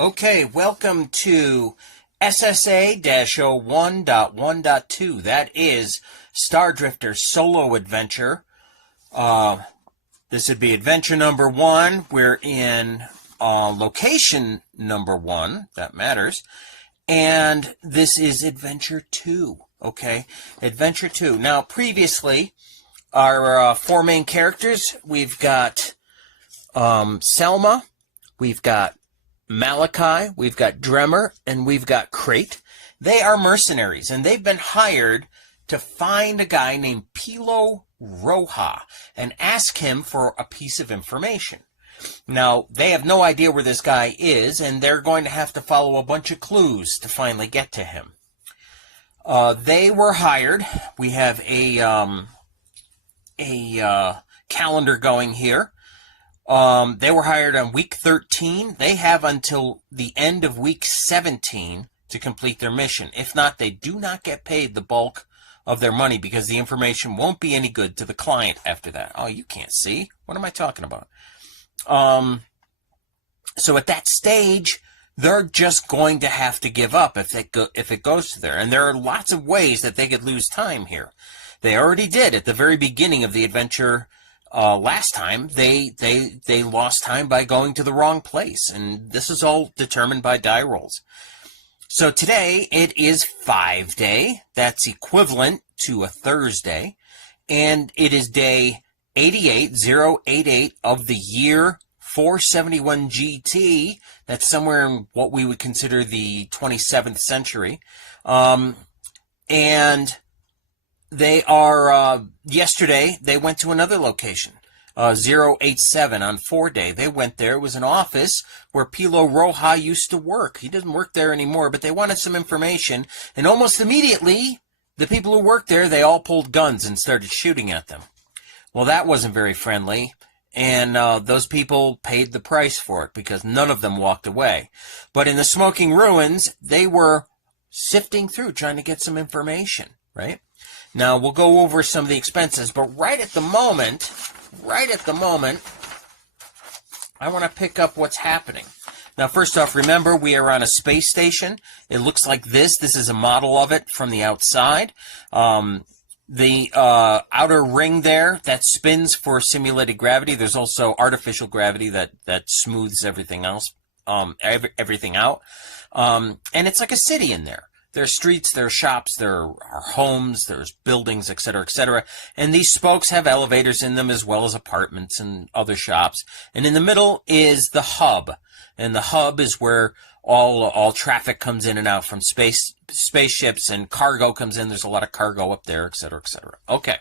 Okay, welcome to SSA-01.1.2. That is Stardrifter Solo Adventure. This would be adventure number 1. We're in location number 1. That matters. And this is adventure 2. Okay, adventure 2. Now, previously, our 4 main characters, we've got Selma, we've got Malachi, we've got Dremmer, and we've got Crate. They are mercenaries, and they've been hired to find a guy named Pilo Roja and ask him for a piece of information. Now, they have no idea where this guy is, and they're going to have to follow a bunch of clues to finally get to him. They were hired. We have a calendar going here. They were hired on week 13. They have until the end of week 17 to complete their mission. If not, they do not get paid the bulk of their money because the information won't be any good to the client after that. Oh, you can't see. What am I talking about? So at that stage, they're just going to have to give up if it goes to there. And there are lots of ways that they could lose time here. They already did at the very beginning of the adventure. Last time, they lost time by going to the wrong place, and this is all determined by die rolls. So today, it is 5-day. That's equivalent to a Thursday, and it is day 88088 of the year 471 GT. That's somewhere in what we would consider the 27th century. And they are, yesterday, they went to another location, 087 on 4-day. They went there. It was an office where Pilo Roja used to work. He doesn't work there anymore, but they wanted some information. And almost immediately, the people who worked there, they all pulled guns and started shooting at them. Well, that wasn't very friendly. And those people paid the price for it because none of them walked away. But in the smoking ruins, they were sifting through, trying to get some information, right? Now, we'll go over some of the expenses, but right at the moment, I want to pick up what's happening. Now, first off, remember, we are on a space station. It looks like this. This is a model of it from the outside. The outer ring there, that spins for simulated gravity. There's also artificial gravity that smooths everything else, everything out. And it's like a city in there. There are streets, there are shops, there are homes, there's buildings, etc., etc. And these spokes have elevators in them as well as apartments and other shops. And in the middle is the hub. And the hub is where all traffic comes in and out from spaceships and cargo comes in. There's a lot of cargo up there, etc., etc. Okay.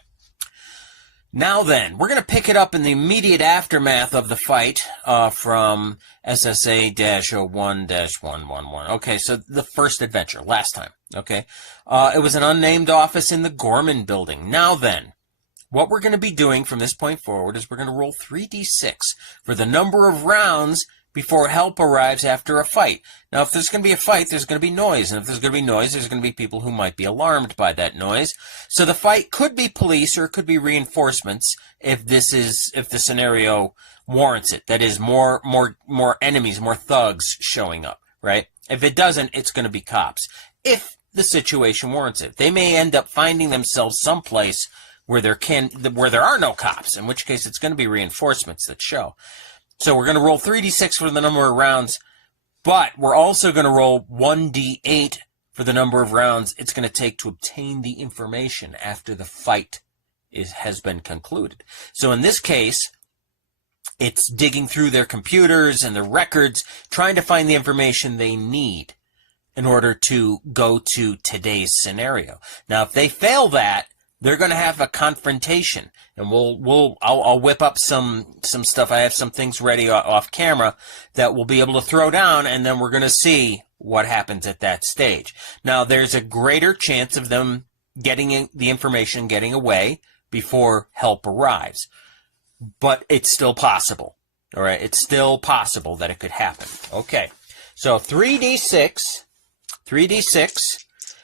Now then, we're going to pick it up in the immediate aftermath of the fight from SSA-01-111. Okay, so the first adventure, last time, okay? It was an unnamed office in the Gorman building. Now then, what we're going to be doing from this point forward is we're going to roll 3d6 for the number of rounds before help arrives after a fight. Now, if there's going to be a fight, there's going to be noise. And if there's going to be noise, there's going to be people who might be alarmed by that noise. So the fight could be police or it could be reinforcements if the scenario warrants it. That is, more enemies, more thugs showing up, right? If it doesn't, it's going to be cops. If the situation warrants it. They may end up finding themselves someplace where there are no cops, in which case it's going to be reinforcements that show. So we're going to roll 3d6 for the number of rounds, but we're also going to roll 1d8 for the number of rounds it's going to take to obtain the information after the fight has been concluded. So in this case, it's digging through their computers and their records, trying to find the information they need in order to go to today's scenario. Now, if they fail that, they're going to have a confrontation, and I'll whip up some stuff. I have some things ready off camera that we'll be able to throw down, and then we're going to see what happens at that stage. Now, there's a greater chance of them getting the information, getting away before help arrives, but it's still possible. All right, it's still possible that it could happen. Okay, so 3d6.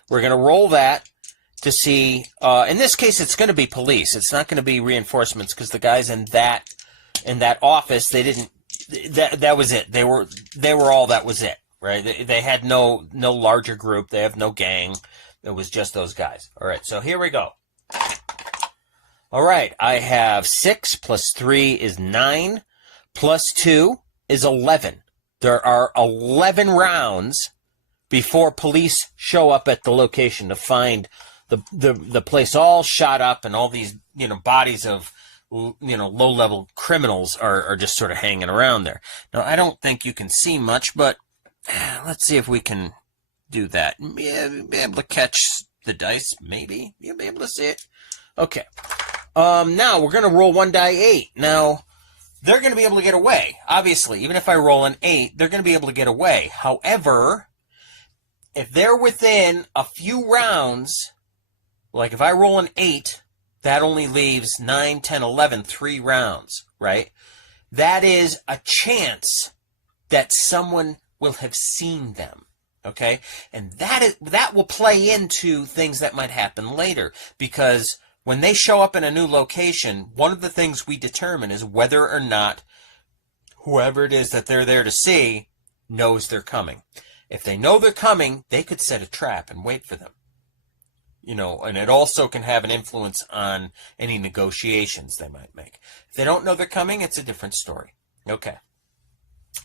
We're going to roll that to see, in this case, it's going to be police. It's not going to be reinforcements because the guys in that office, they didn't, that was it. They were all that was it. right? They had no larger group. They have no gang. It was just those guys. All right, so here we go. All right, I have 6 plus 3 is 9, plus 2 is 11. There are 11 rounds before police show up at the location to find the place all shot up, and all these, bodies of, low-level criminals are just sort of hanging around there. Now, I don't think you can see much, but let's see if we can do that. Yeah, be able to catch the dice, maybe. You'll be able to see it. Okay. Now, we're going to roll 1 die 8. Now, they're going to be able to get away. Obviously, even if I roll an 8, they're going to be able to get away. However, if they're within a few rounds, like if I roll an 8, that only leaves 9, 10, 11, 3 rounds, right? That is a chance that someone will have seen them, okay? And that will play into things that might happen later, because when they show up in a new location, one of the things we determine is whether or not whoever it is that they're there to see knows they're coming. If they know they're coming, they could set a trap and wait for them. And it also can have an influence on any negotiations they might make. If they don't know they're coming, it's a different story. Okay.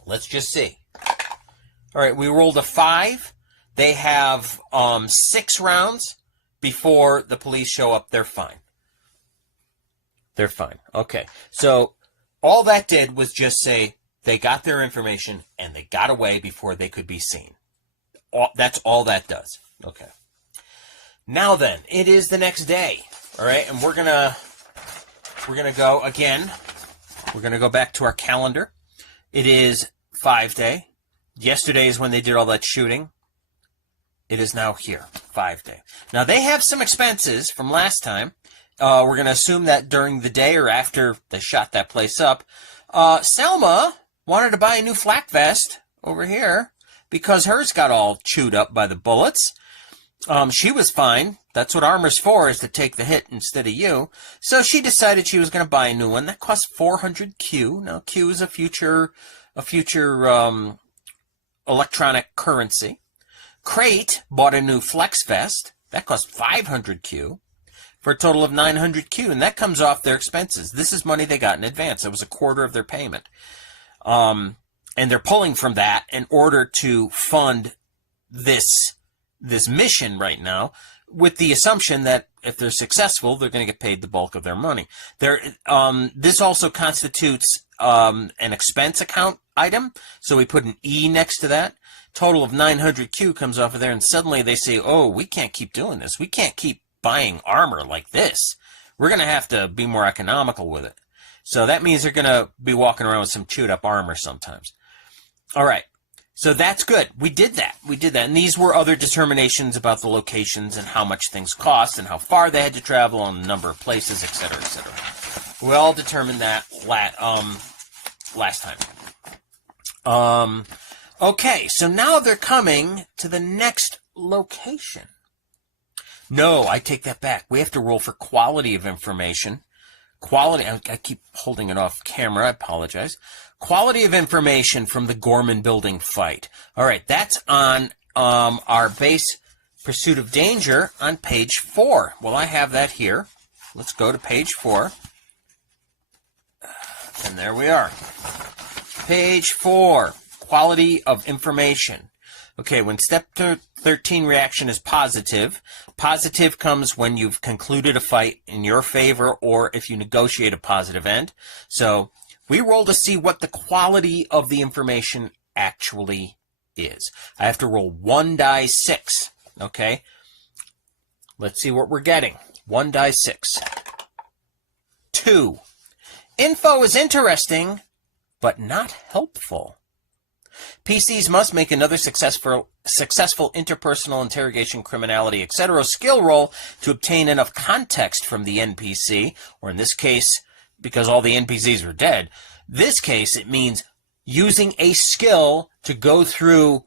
Let's just see. All right, we rolled a 5. They have 6 rounds before the police show up. They're fine. They're fine. Okay. So all that did was just say they got their information and they got away before they could be seen. That's all that does. Okay. Now then, it is the next day. All right, and we're gonna go again. We're gonna go back to our calendar. It is 5 day. Yesterday is when they did all that shooting. It is now here, 5 day. Now, they have some expenses from last time. We're going to assume that during the day or after they shot that place up. Selma wanted to buy a new flak vest over here because hers got all chewed up by the bullets. She was fine. That's what armor's for, is to take the hit instead of you. So she decided she was going to buy a new one. That cost 400 Q. Now, Q is a future electronic currency. Crate bought a new flex vest. That cost 500 Q for a total of 900 Q, and that comes off their expenses. This is money they got in advance. It was a quarter of their payment. And they're pulling from that in order to fund this mission right now, with the assumption that if they're successful, they're going to get paid the bulk of their money. This also constitutes an expense account item, so we put an E next to that. Total of 900 Q comes off of there, and suddenly they say, oh, we can't keep doing this. We can't keep buying armor like this. We're going to have to be more economical with it. So that means they're going to be walking around with some chewed up armor sometimes. All right. So that's good. We did that. And these were other determinations about the locations and how much things cost and how far they had to travel and the number of places, et cetera, et cetera. We all determined that last time. Okay, so now they're coming to the next location. No, I take that back. We have to roll for quality of information. Quality, I keep holding it off camera. I apologize. Quality of information from the Gorman Building fight. All right, that's on our base Pursuit of Danger on page 4. Well, I have that here. Let's go to page 4. And there we are. Page 4, quality of information. Okay, when step 13 reaction is positive, positive comes when you've concluded a fight in your favor or if you negotiate a positive end. So we roll to see what the quality of the information actually is. I have to roll 1 die 6, okay? Let's see what we're getting. 1 die 6. 2. Info is interesting, but not helpful. PCs must make another successful interpersonal interrogation, criminality, etc. skill roll to obtain enough context from the NPC, or in this case, because all the NPCs were dead, this case it means using a skill to go through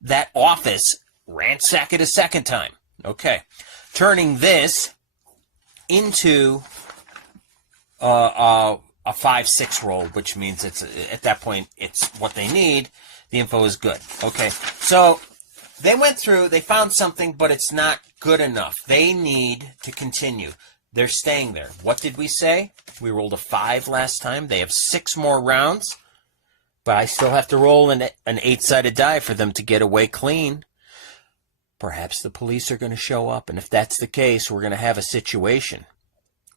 that office, ransack it a second time. Okay. Turning this into a 5-6 roll, which means it's at that point it's what they need. The info is good. Okay, so they went through, they found something, but it's not good enough. They need to continue. They're staying there. What did we say? We rolled a 5 last time. They have 6 more rounds, but I still have to roll an 8-sided die for them to get away clean. Perhaps the police are going to show up, and if that's the case, we're going to have a situation.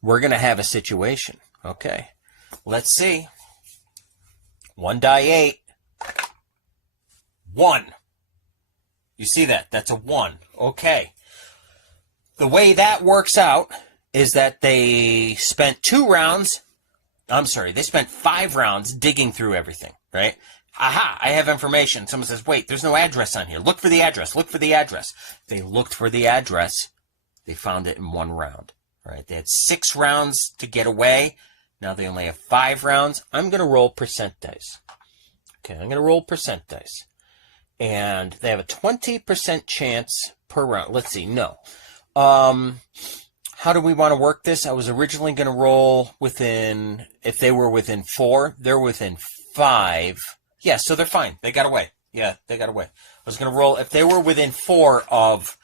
We're going to have a situation. Okay, let's see. 1 die 8. 1. You see that? That's a 1. Okay. The way that works out is that they spent 2 rounds. I'm sorry, they spent 5 rounds digging through everything, right? Aha, I have information. Someone says, wait, there's no address on here. Look for the address. Look for the address. They looked for the address. They found it in 1 round. All right, they had 6 rounds to get away. Now they only have 5 rounds. I'm going to roll percent dice. Okay, I'm going to roll percent dice. And they have a 20% chance per round. Let's see, no. How do we want to work this? I was originally going to roll within, if they were within 4, they're within 5. Yeah, so they're fine. They got away. Yeah, they got away. I was going to roll, if they were within 4 of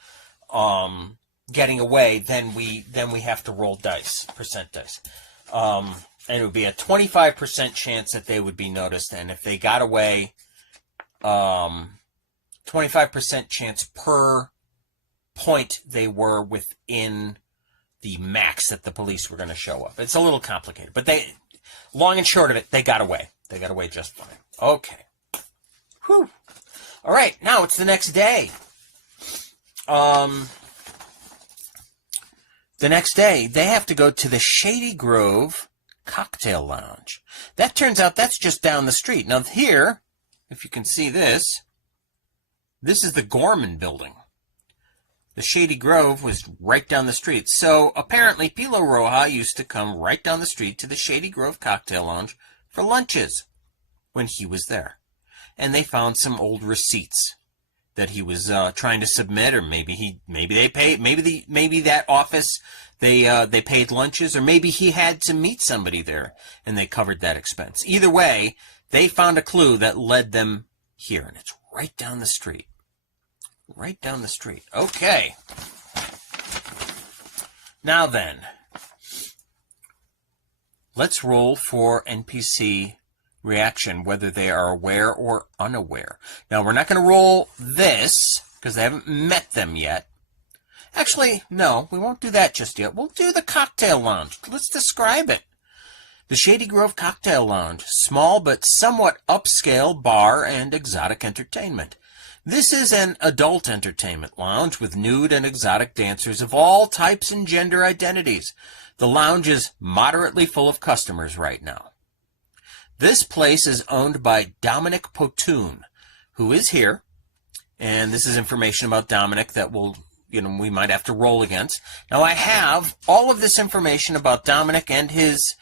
getting away, then we have to roll dice, percent dice. And it would be a 25% chance that they would be noticed. And if they got away, 25% chance per point they were within the max that the police were going to show up. It's a little complicated, but they, long and short of it, they got away. They got away just fine. Okay. Whew. All right, now it's the next day. The next day, they have to go to the Shady Grove Cocktail Lounge. That turns out that's just down the street. Now here, if you can see this is the Gorman building. The Shady Grove was right down the street. So apparently Pilo Roja used to come right down the street to the Shady Grove Cocktail Lounge for lunches when he was there. And they found some old receipts that he was trying to submit, or maybe they paid, maybe that office they paid lunches, or maybe he had to meet somebody there and they covered that expense. Either way, they found a clue that led them here, and it's right down the street. Right down the street. Okay. Now then, let's roll for NPC reaction, whether they are aware or unaware. Now, we're not going to roll this because they haven't met them yet. Actually, no, we won't do that just yet. We'll do the cocktail lounge. Let's describe it. The Shady Grove Cocktail Lounge, small but somewhat upscale bar and exotic entertainment. This is an adult entertainment lounge with nude and exotic dancers of all types and gender identities. The lounge is moderately full of customers right now. This place is owned by Dominic Potoon, who is here, and this is information about Dominic that we might have to roll against. Now, I have all of this information about Dominic and his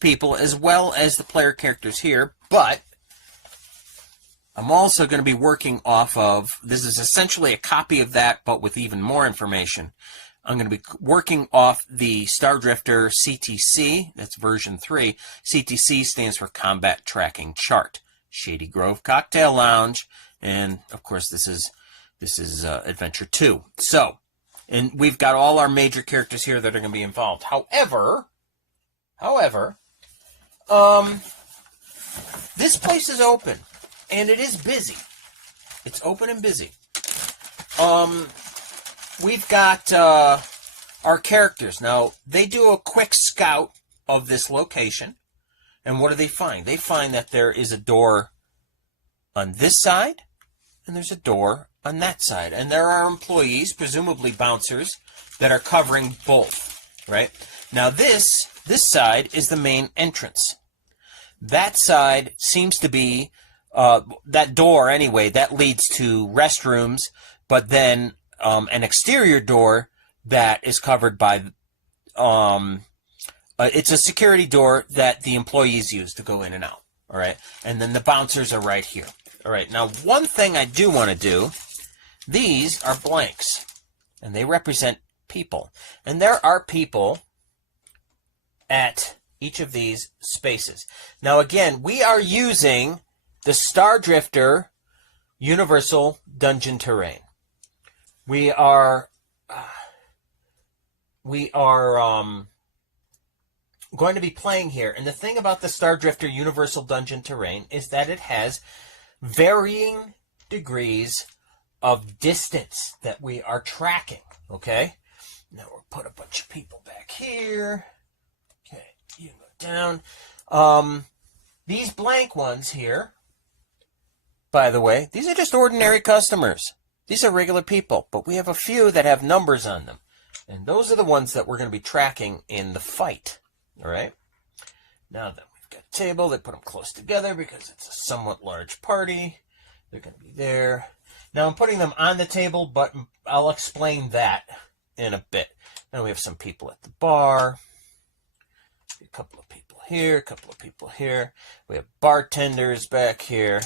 people, as well as the player characters here, but I'm also going to be working off of, this is essentially a copy of that, but with even more information. I'm going to be working off the Stardrifter CTC, that's version 3. CTC stands for Combat Tracking Chart. Shady Grove Cocktail Lounge, and of course this is Adventure 2. So, and we've got all our major characters here that are going to be involved. However, this place is open. And it is busy. It's open and busy. We've got our characters. Now, they do a quick scout of this location. And what do they find? They find that there is a door on this side, and there's a door on that side. And there are employees, presumably bouncers, that are covering both, right? Now, this side is the main entrance. That side seems to be that door, anyway, that leads to restrooms, but then an exterior door that is covered by, it's a security door that the employees use to go in and out, all right? And then the bouncers are right here. All right, now one thing I do want to do, these are blanks, and they represent people. And there are people at each of these spaces. Now, again, we are using the Stardrifter universal dungeon terrain. We are going to be playing here. And the thing about the Stardrifter Universal Dungeon Terrain is that it has varying degrees of distance that we are tracking, okay? Now we'll put a bunch of people back here. Okay, you go down. These blank ones here, by the way, these are just ordinary customers. These are regular people, but we have a few that have numbers on them. And those are the ones that we're going to be tracking in the fight. All right. Now then, we've got a table. They put them close together because it's a somewhat large party. They're going to be there. Now I'm putting them on the table, but I'll explain that in a bit. Now we have some people at the bar. A couple of people here, a couple of people here. We have bartenders back here.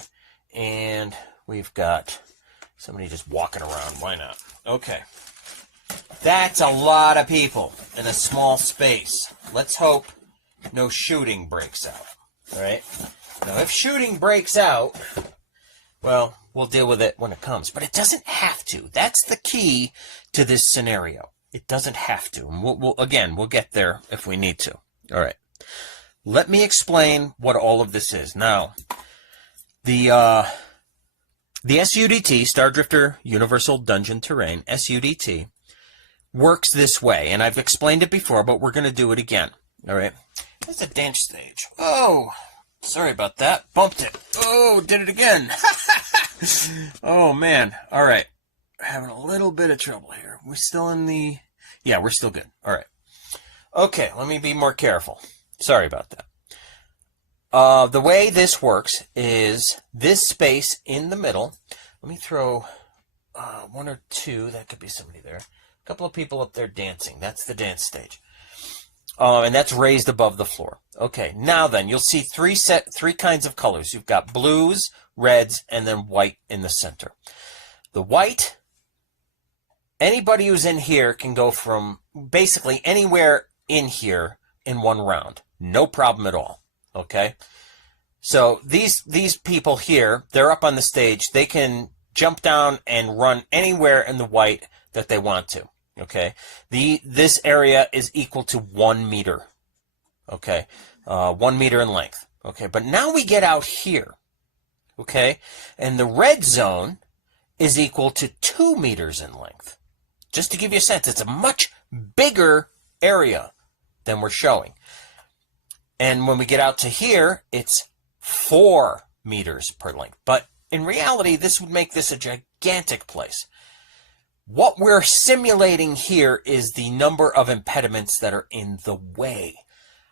And we've got somebody just walking around. Why not? Okay. That's a lot of people in a small space. Let's hope no shooting breaks out. All right? Now, if shooting breaks out, well, we'll deal with it when it comes. But it doesn't have to. That's the key to this scenario. It doesn't have to. And we'll get there if we need to. All right. Let me explain what all of this is. Now, the SUDT, Stardrifter Universal Dungeon Terrain, SUDT, works this way, and I've explained it before, but we're going to do it again. All right? There's a dance stage. Oh, sorry about that. Bumped it. Oh, did it again. Oh, man. All right. We're having a little bit of trouble here. We're still in the... Yeah, we're still good. All right. Okay, let me be more careful. Sorry about that. The way this works is this space in the middle. Let me throw one or two. That could be somebody there. A couple of people up there dancing. That's the dance stage. And that's raised above the floor. Okay, now then, you'll see three kinds of colors. You've got blues, reds, and then white in the center. The white, anybody who's in here can go from basically anywhere in here in one round. No problem at all. Okay? So these people here, they're up on the stage. They can jump down and run anywhere in the white that they want to. Okay? This area is equal to 1 meter. Okay? 1 meter in length. Okay? But now we get out here. Okay? And the red zone is equal to 2 meters in length. Just to give you a sense, it's a much bigger area than we're showing. And when we get out to here, it's 4 meters per length. But in reality, this would make this a gigantic place. What we're simulating here is the number of impediments that are in the way.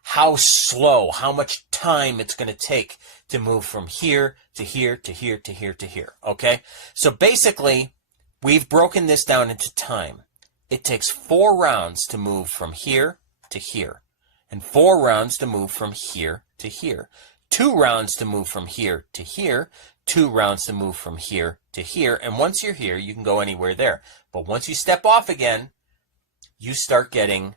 How slow, how much time it's going to take to move from here to here to here to here to here. Okay? So basically, we've broken this down into time. It takes 4 rounds to move from here to here. And 4 rounds to move from here to here. 2 rounds to move from here to here. 2 rounds to move from here to here. And once you're here, you can go anywhere there. But once you step off again, you start getting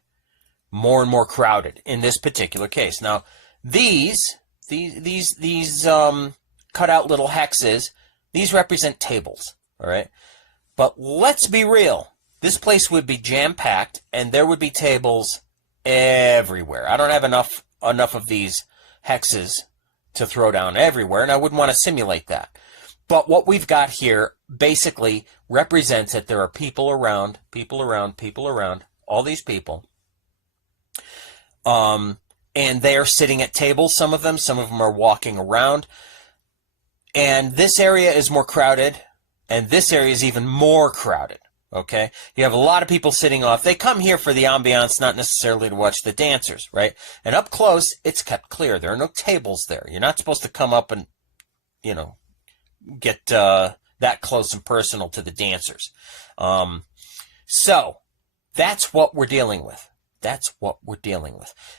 more and more crowded in this particular case. Now, these cut out little hexes, these represent tables, all right? But let's be real. This place would be jam-packed, and there would be tables everywhere. I don't have enough of these hexes to throw down everywhere, and I wouldn't want to simulate that. But what we've got here basically represents that there are people around, all these people. And they are sitting at tables, some of them are walking around. And this area is more crowded, and this area is even more crowded. Okay? You have a lot of people sitting off. They come here for the ambiance, not necessarily to watch the dancers, right? And up close, it's kept clear. There are no tables there. You're not supposed to come up and, get that close and personal to the dancers. So, that's what we're dealing with.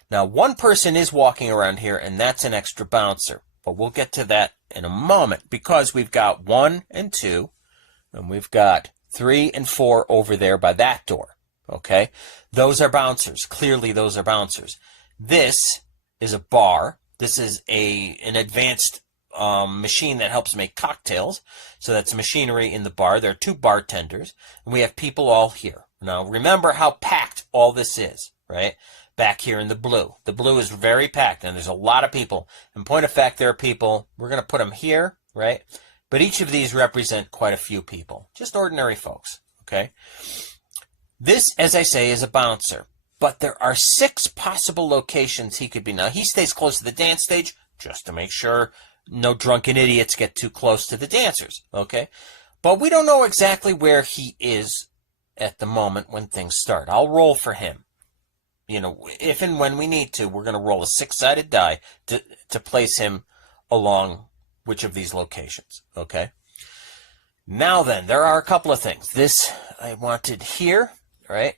Now, one person is walking around here, and that's an extra bouncer. But we'll get to that in a moment, because we've got 1 and 2, and we've got 3 and 4 over there by that door. Okay? Those are bouncers. Clearly, those are bouncers. This is a bar. This is an advanced machine that helps make cocktails. So that's machinery in the bar. There are 2 bartenders, and we have people all here. Now, remember how packed all this is, right? Back here in the blue. The blue is very packed, and there's a lot of people. In point of fact, there are people, we're going to put them here, right? But each of these represent quite a few people, just ordinary folks, okay? This, as I say, is a bouncer, but there are 6 possible locations he could be. Now, he stays close to the dance stage just to make sure no drunken idiots get too close to the dancers, okay? But we don't know exactly where he is at the moment when things start. I'll roll for him. You know, if and when we need to, we're going to roll a 6-sided die to place him along which of these locations, okay? Now then, there are a couple of things. This I wanted here, right?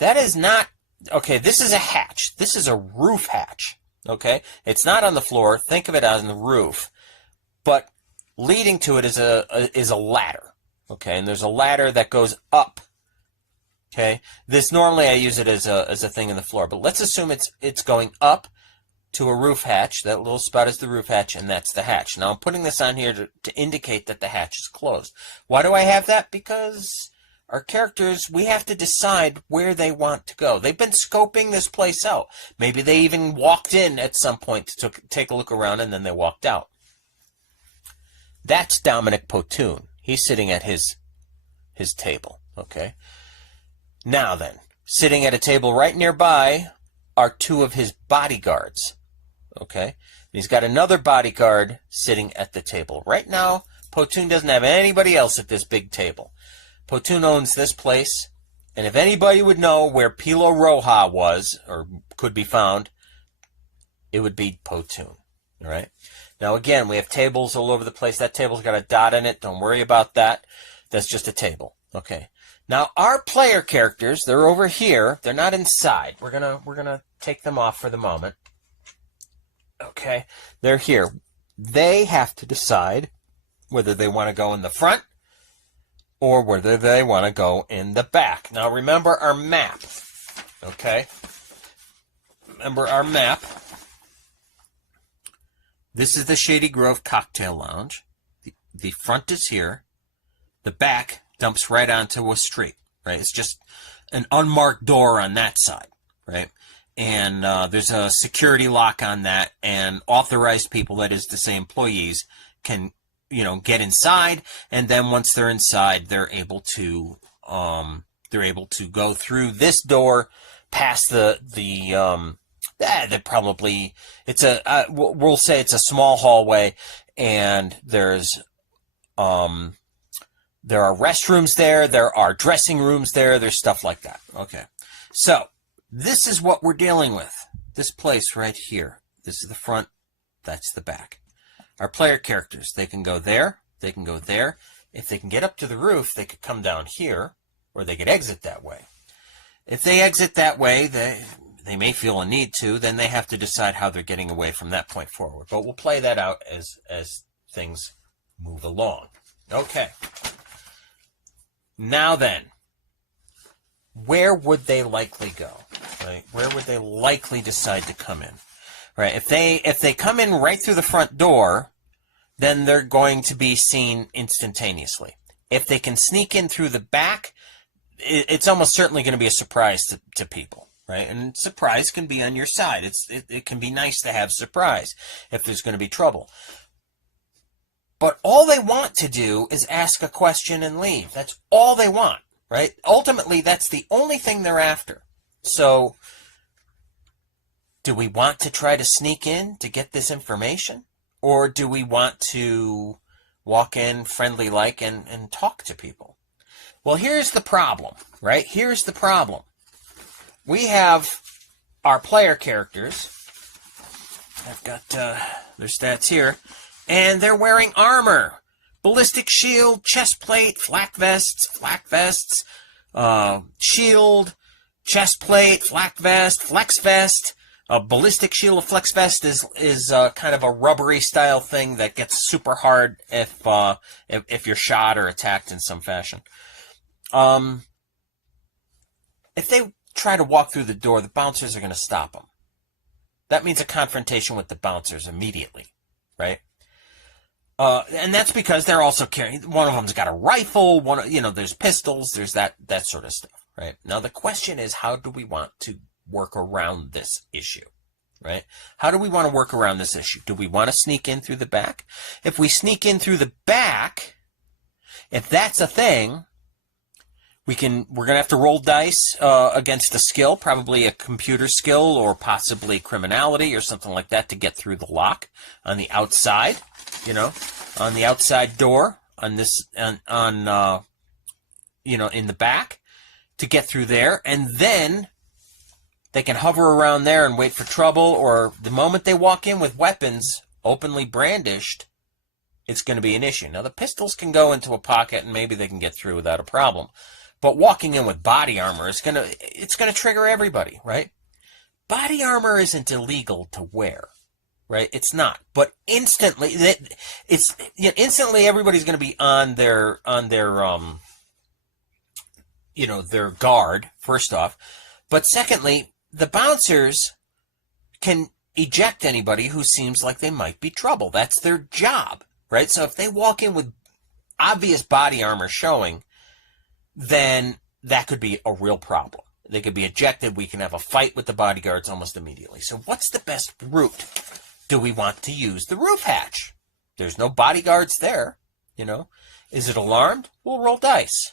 That is not, okay, this is a hatch. This is a roof hatch, okay? It's not on the floor. Think of it as on the roof. But leading to it is a ladder, okay? And there's a ladder that goes up. Okay, this normally I use it as a thing in the floor, but let's assume it's going up to a roof hatch. That little spot is the roof hatch, and that's the hatch. Now I'm putting this on here to indicate that the hatch is closed. Why do I have that? Because our characters, we have to decide where they want to go. They've been scoping this place out. Maybe they even walked in at some point to take a look around, and then they walked out. That's Dominic Potoon. He's sitting at his table, okay? Now then, sitting at a table right nearby are 2 of his bodyguards, okay? He's got another bodyguard sitting at the table. Right now, Potoon doesn't have anybody else at this big table. Potoon owns this place, and if anybody would know where Pilo Roja was, or could be found, it would be Potoon, all right? Now again, we have tables all over the place. That table's got a dot in it. Don't worry about that. That's just a table, okay? Now, our player characters, they're over here. They're not inside. We're gonna take them off for the moment. Okay, they're here. They have to decide whether they want to go in the front or whether they want to go in the back. Now, remember our map. Okay, remember our map. This is the Shady Grove Cocktail Lounge. The front is here. The back dumps right onto a street, right? It's just an unmarked door on that side, right? And there's a security lock on that, and authorized people, that is to say employees, can, you know, get inside, and then once they're inside, they're able to go through this door, past we'll say it's a small hallway, and there are restrooms there, there are dressing rooms there, there's stuff like that. Okay, so this is what we're dealing with. This place right here. This is the front, that's the back. Our player characters, they can go there, they can go there. If they can get up to the roof, they could come down here, or they could exit that way. If they exit that way, they may feel a need to, then they have to decide how they're getting away from that point forward. But we'll play that out as things move along. Okay. Now then, where would they likely go? Right? Where would they likely decide to come in? Right? If they come in right through the front door, then they're going to be seen instantaneously. If they can sneak in through the back, it's almost certainly going to be a surprise to people, right? And surprise can be on your side. It can be nice to have surprise if there's going to be trouble. But all they want to do is ask a question and leave. That's all they want, right? Ultimately, that's the only thing they're after. So, do we want to try to sneak in to get this information? Or do we want to walk in friendly-like and talk to people? Well, here's the problem, right? Here's the problem. We have our player characters. I've got their stats here. And they're wearing armor, ballistic shield, chest plate, flak vests, shield, chest plate, flak vest, flex vest. A ballistic shield, a flex vest is kind of a rubbery style thing that gets super hard if you're shot or attacked in some fashion. If they try to walk through the door, the bouncers are going to stop them. That means a confrontation with the bouncers immediately. right? And that's because they're also carrying, one of them's got a rifle, there's pistols, there's that sort of stuff, right? Now the question is, how do we want to work around this issue, right? How do we want to work around this issue? Do we want to sneak in through the back? If we sneak in through the back, if that's a thing, we're going to have to roll dice against a skill, probably a computer skill or possibly criminality or something like that to get through the lock on the outside, on the outside door in the back to get through there. And then they can hover around there and wait for trouble, or the moment they walk in with weapons openly brandished, it's going to be an issue. Now, the pistols can go into a pocket and maybe they can get through without a problem. But walking in with body armor it's going to trigger everybody, right? Body armor isn't illegal to wear, right? It's not. But instantly everybody's going to be on their their guard first off. But secondly, the bouncers can eject anybody who seems like they might be trouble. That's their job, right? So if they walk in with obvious body armor showing, then that could be a real problem. They could be ejected. We can have a fight with the bodyguards almost immediately. So what's the best route? Do we want to use the roof hatch? There's no bodyguards there, Is it alarmed? We'll roll dice.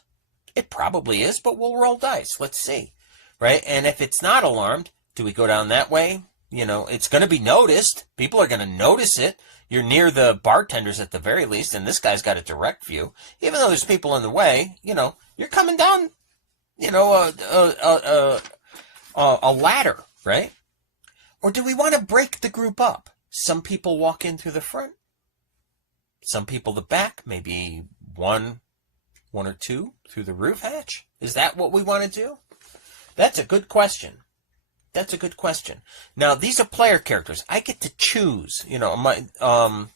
It probably is, but we'll roll dice. Let's see, right? And if it's not alarmed, do we go down that way? It's going to be noticed. People are going to notice it. You're near the bartenders at the very least, and this guy's got a direct view. Even though there's people in the way, you're coming down, a ladder, right? Or do we want to break the group up? Some people walk in through the front. Some people the back, maybe one or two through the roof hatch. Is that what we want to do? That's a good question. That's a good question. Now, these are player characters. I get to choose, I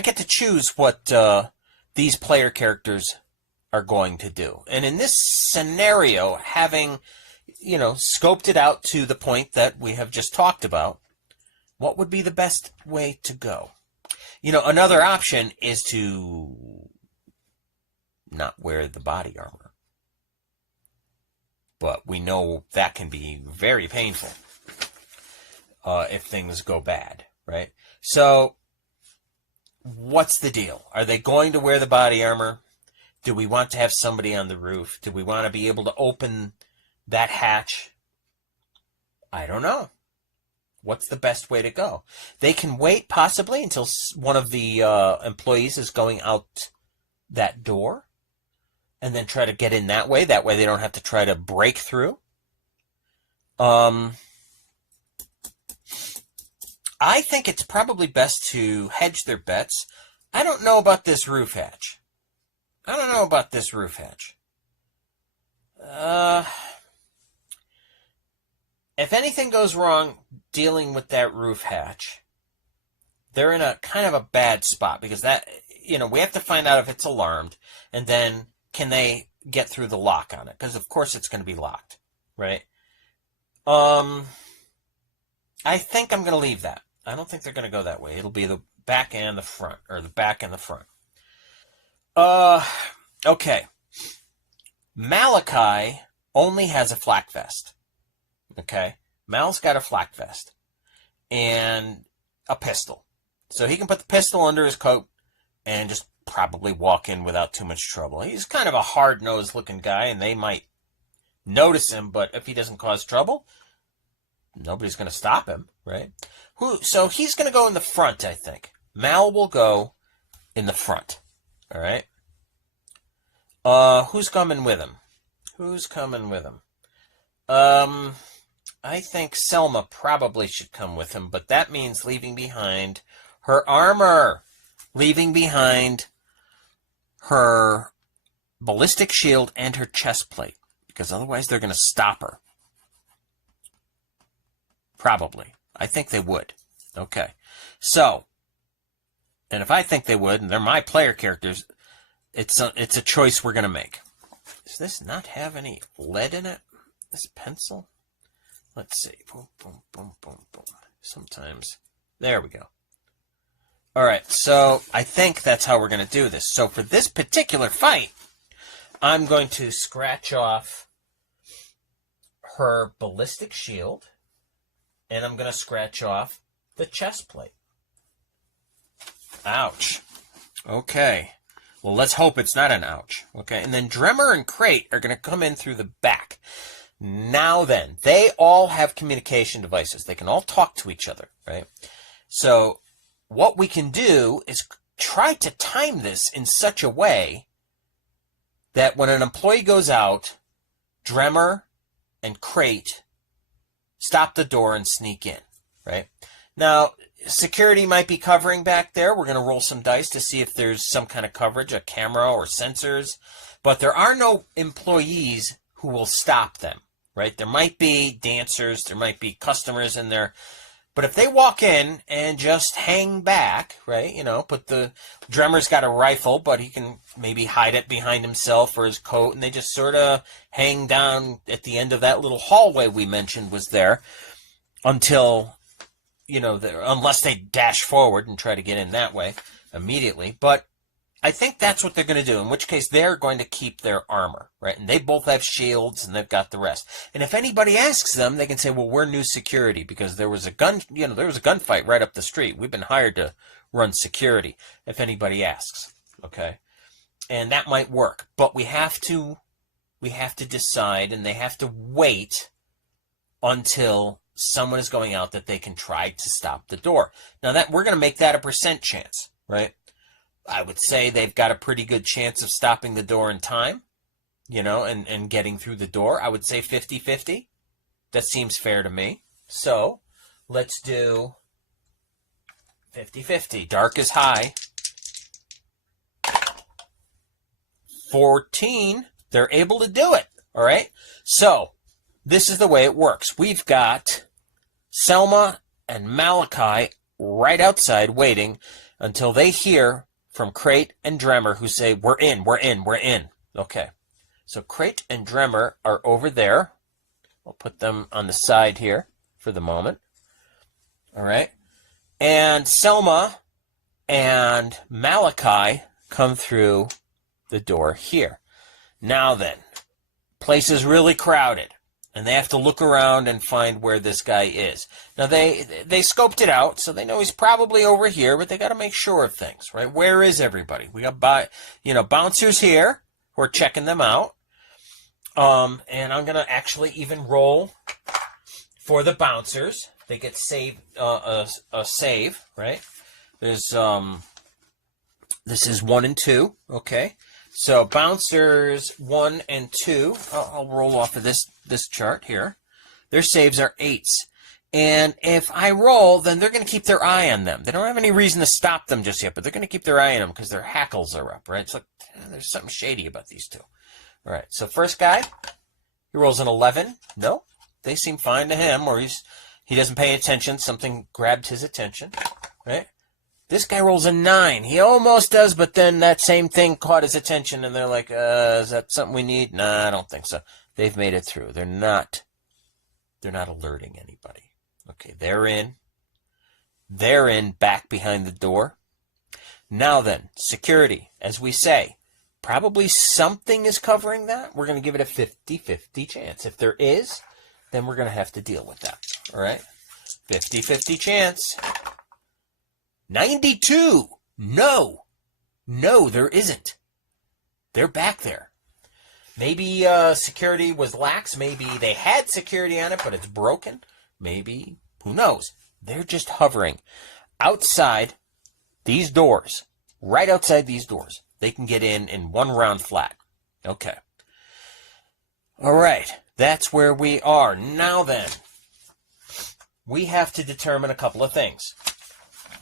get to choose what these player characters are going to do. And in this scenario, having, scoped it out to the point that we have just talked about, what would be the best way to go? Another option is to not wear the body armor. But we know that can be very painful if things go bad, right? So what's the deal? Are they going to wear the body armor? Do we want to have somebody on the roof? Do we want to be able to open that hatch? I don't know. What's the best way to go? They can wait possibly until one of the employees is going out that door, and then try to get in that way. That way they don't have to try to break through. I think it's probably best to hedge their bets. I don't know about this roof hatch. If anything goes wrong dealing with that roof hatch, they're in a kind of a bad spot because we have to find out if it's alarmed, and then can they get through the lock on it? Because, of course, it's going to be locked, right? I think I'm going to leave that. I don't think they're going to go that way. It'll be the back and the front, or the back and the front. Okay. Malachi only has a flak vest. Okay? Mal's got a flak vest and a pistol. So he can put the pistol under his coat and just probably walk in without too much trouble. He's kind of a hard-nosed looking guy, and they might notice him, but if he doesn't cause trouble, nobody's going to stop him, right? So he's going to go in the front, I think. Mal will go in the front, all right? Who's coming with him? I think Selma probably should come with him, but that means leaving behind her armor, leaving behind her ballistic shield and her chest plate, because otherwise they're going to stop her. Probably. I think they would. Okay. So, and if I think they would, and they're my player characters, it's a choice we're going to make. Does this not have any lead in it? This pencil? Let's see. Boom, boom, boom, boom, boom. Sometimes. There we go. All right, so I think that's how we're going to do this. So for this particular fight, I'm going to scratch off her ballistic shield, and I'm going to scratch off the chest plate. Ouch. Okay. Well, let's hope it's not an ouch. Okay, and then Dremmer and Crate are going to come in through the back. Now then, they all have communication devices. They can all talk to each other, right? So what we can do is try to time this in such a way that when an employee goes out, Dremmer and Crate stop the door and sneak in, right? Now, security might be covering back there. We're going to roll some dice to see if there's some kind of coverage, a camera or sensors. But there are no employees who will stop them, right? There might be dancers, there might be customers in there. But if they walk in and just hang back, right, but the drummer's got a rifle, but he can maybe hide it behind himself or his coat, and they just sort of hang down at the end of that little hallway we mentioned was there until, unless they dash forward and try to get in that way immediately. But I think that's what they're going to do, in which case they're going to keep their armor, right? And they both have shields, and they've got the rest. And if anybody asks them, they can say, well, we're new security because there was a gunfight right up the street. We've been hired to run security, if anybody asks, okay? And that might work. But we have to decide, and they have to wait until someone is going out that they can try to stop the door. Now, that we're going to make that a percent chance, right? I would say they've got a pretty good chance of stopping the door in time, and getting through the door. I would say 50-50. That seems fair to me. So let's do 50-50. Dark is high. 14. They're able to do it. All right. So this is the way it works. We've got Selma and Malachi right outside waiting until they hear from Crate and Dremmer, who say, we're in. Okay. So Crate and Dremmer are over there. I'll put them on the side here for the moment. All right. And Selma and Malachi come through the door here. Now then, place is really crowded, and they have to look around and find where this guy is. Now, they scoped it out, so they know he's probably over here, but they got to make sure of things, right? Where is everybody? We got, bouncers here who are checking them out. And I'm going to actually even roll for the bouncers. They get a save, right? There's, this is 1 and 2, okay? So bouncers 1 and 2, I'll roll off of this chart here. Their saves are 8s. And if I roll, then they're going to keep their eye on them. They don't have any reason to stop them just yet, but they're going to keep their eye on them because their hackles are up, right? It's like, there's something shady about these two. All right, so first guy, he rolls an 11. No, they seem fine to him, or he doesn't pay attention. Something grabbed his attention, right? This guy rolls a 9. He almost does, but then that same thing caught his attention, and they're like, is that something we need? Nah, I don't think so. They've made it through. They're not alerting anybody. Okay, they're in. They're in back behind the door. Now then, security, as we say, probably something is covering that. We're going to give it a 50-50 chance. If there is, then we're going to have to deal with that. All right? 50-50 chance. 92. No, there isn't. They're back there. Maybe security was lax. Maybe they had security on it, but it's broken. Maybe, who knows? They're just hovering outside these doors, right outside these doors. They can get in one round flat. Okay. All right. That's where we are. Now then, we have to determine a couple of things.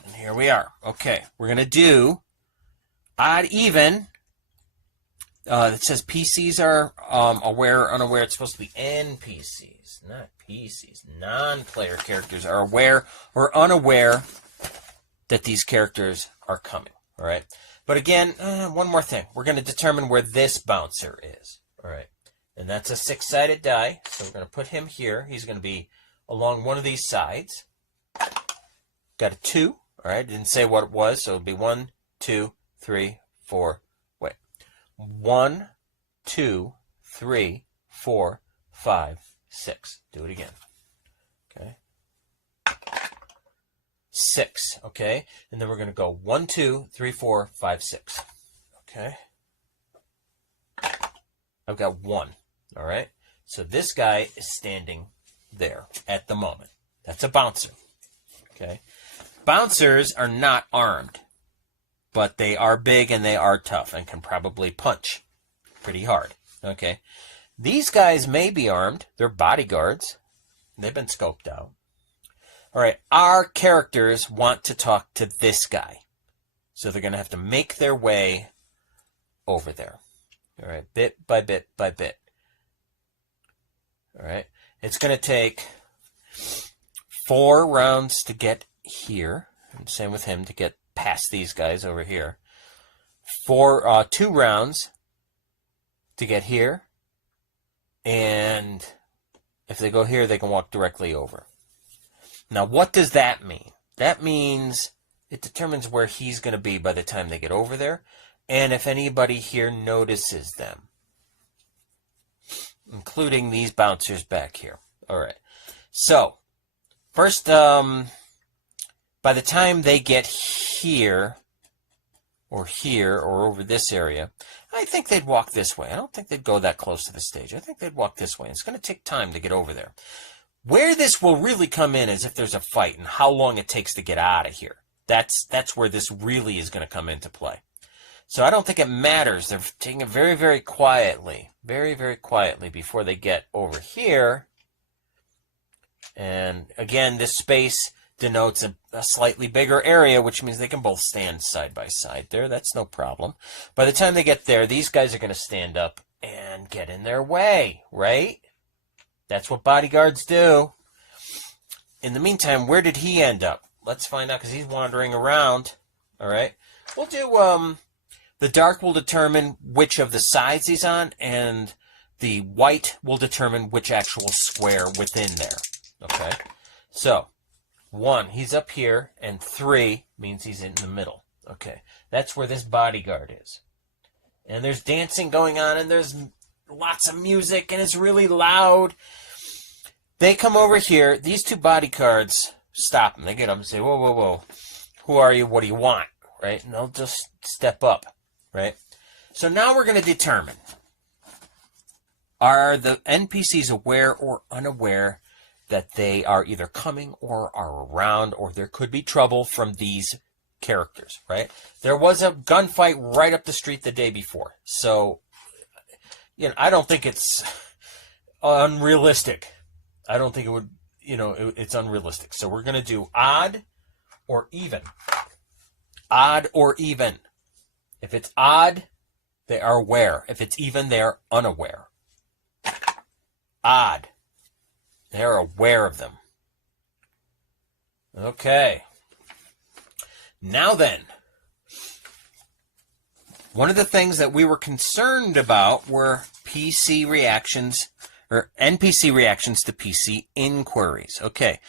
And here we are. Okay. We're going to do odd, even. It says PCs are aware, unaware. It's supposed to be NPCs, not PCs. Non-player characters are aware or unaware that these characters are coming. All right. But again, one more thing. We're going to determine where this bouncer is. All right. And that's a 6-sided die. So we're going to put him here. He's going to be along one of these sides. Got a 2. All right, didn't say what it was, so it would be 1, 2, 3, 4. Wait. 1, 2, 3, 4, 5, 6. Do it again. Okay. 6. Okay. And then we're going to go 1, 2, 3, 4, 5, 6. Okay. I've got 1. All right. So this guy is standing there at the moment. That's a bouncer. Okay. Bouncers are not armed, but they are big and they are tough and can probably punch pretty hard. Okay. These guys may be armed. They're bodyguards. They've been scoped out. All right. Our characters want to talk to this guy. So they're going to have to make their way over there. All right. Bit by bit by bit. All right. It's going to take 4 rounds to get here. And same with him to get past these guys over here. 2 rounds to get here. And if they go here, they can walk directly over. Now, what does that mean? That means it determines where he's going to be by the time they get over there. And if anybody here notices them. Including these bouncers back here. All right. So, first, by the time they get here, or over this area, I think they'd walk this way. I don't think they'd go that close to the stage. I think they'd walk this way. It's going to take time to get over there. Where this will really come in is if there's a fight and how long it takes to get out of here. That's where this really is going to come into play. So I don't think it matters. They're taking it very, very quietly. Very, very quietly before they get over here. And again, this space denotes a slightly bigger area, which means they can both stand side by side there. That's no problem. By the time they get there, these guys are going to stand up and get in their way, right? That's what bodyguards do. In the meantime, where did he end up? Let's find out because he's wandering around. All right. We'll do... The dark will determine which of the sides he's on, and the white will determine which actual square within there. Okay? So, 1, he's up here, and 3 means he's in the middle. Okay? That's where this bodyguard is. And there's dancing going on, and there's lots of music, and it's really loud. They come over here. These 2 bodyguards stop them. They get up and say, whoa, whoa, whoa. Who are you? What do you want? Right? And they'll just step up. Right? So now we're going to determine, are the NPCs aware or unaware that they are either coming or are around, or there could be trouble from these characters, right? There was a gunfight right up the street the day before. So, I don't think it's unrealistic. I don't think it would, it's unrealistic. So we're going to do odd or even. Odd or even. If it's odd, they are aware. If it's even, they are unaware. Odd. They are aware of them. Okay. Now then, one of the things that we were concerned about were PC reactions, or NPC reactions to PC inquiries. Okay.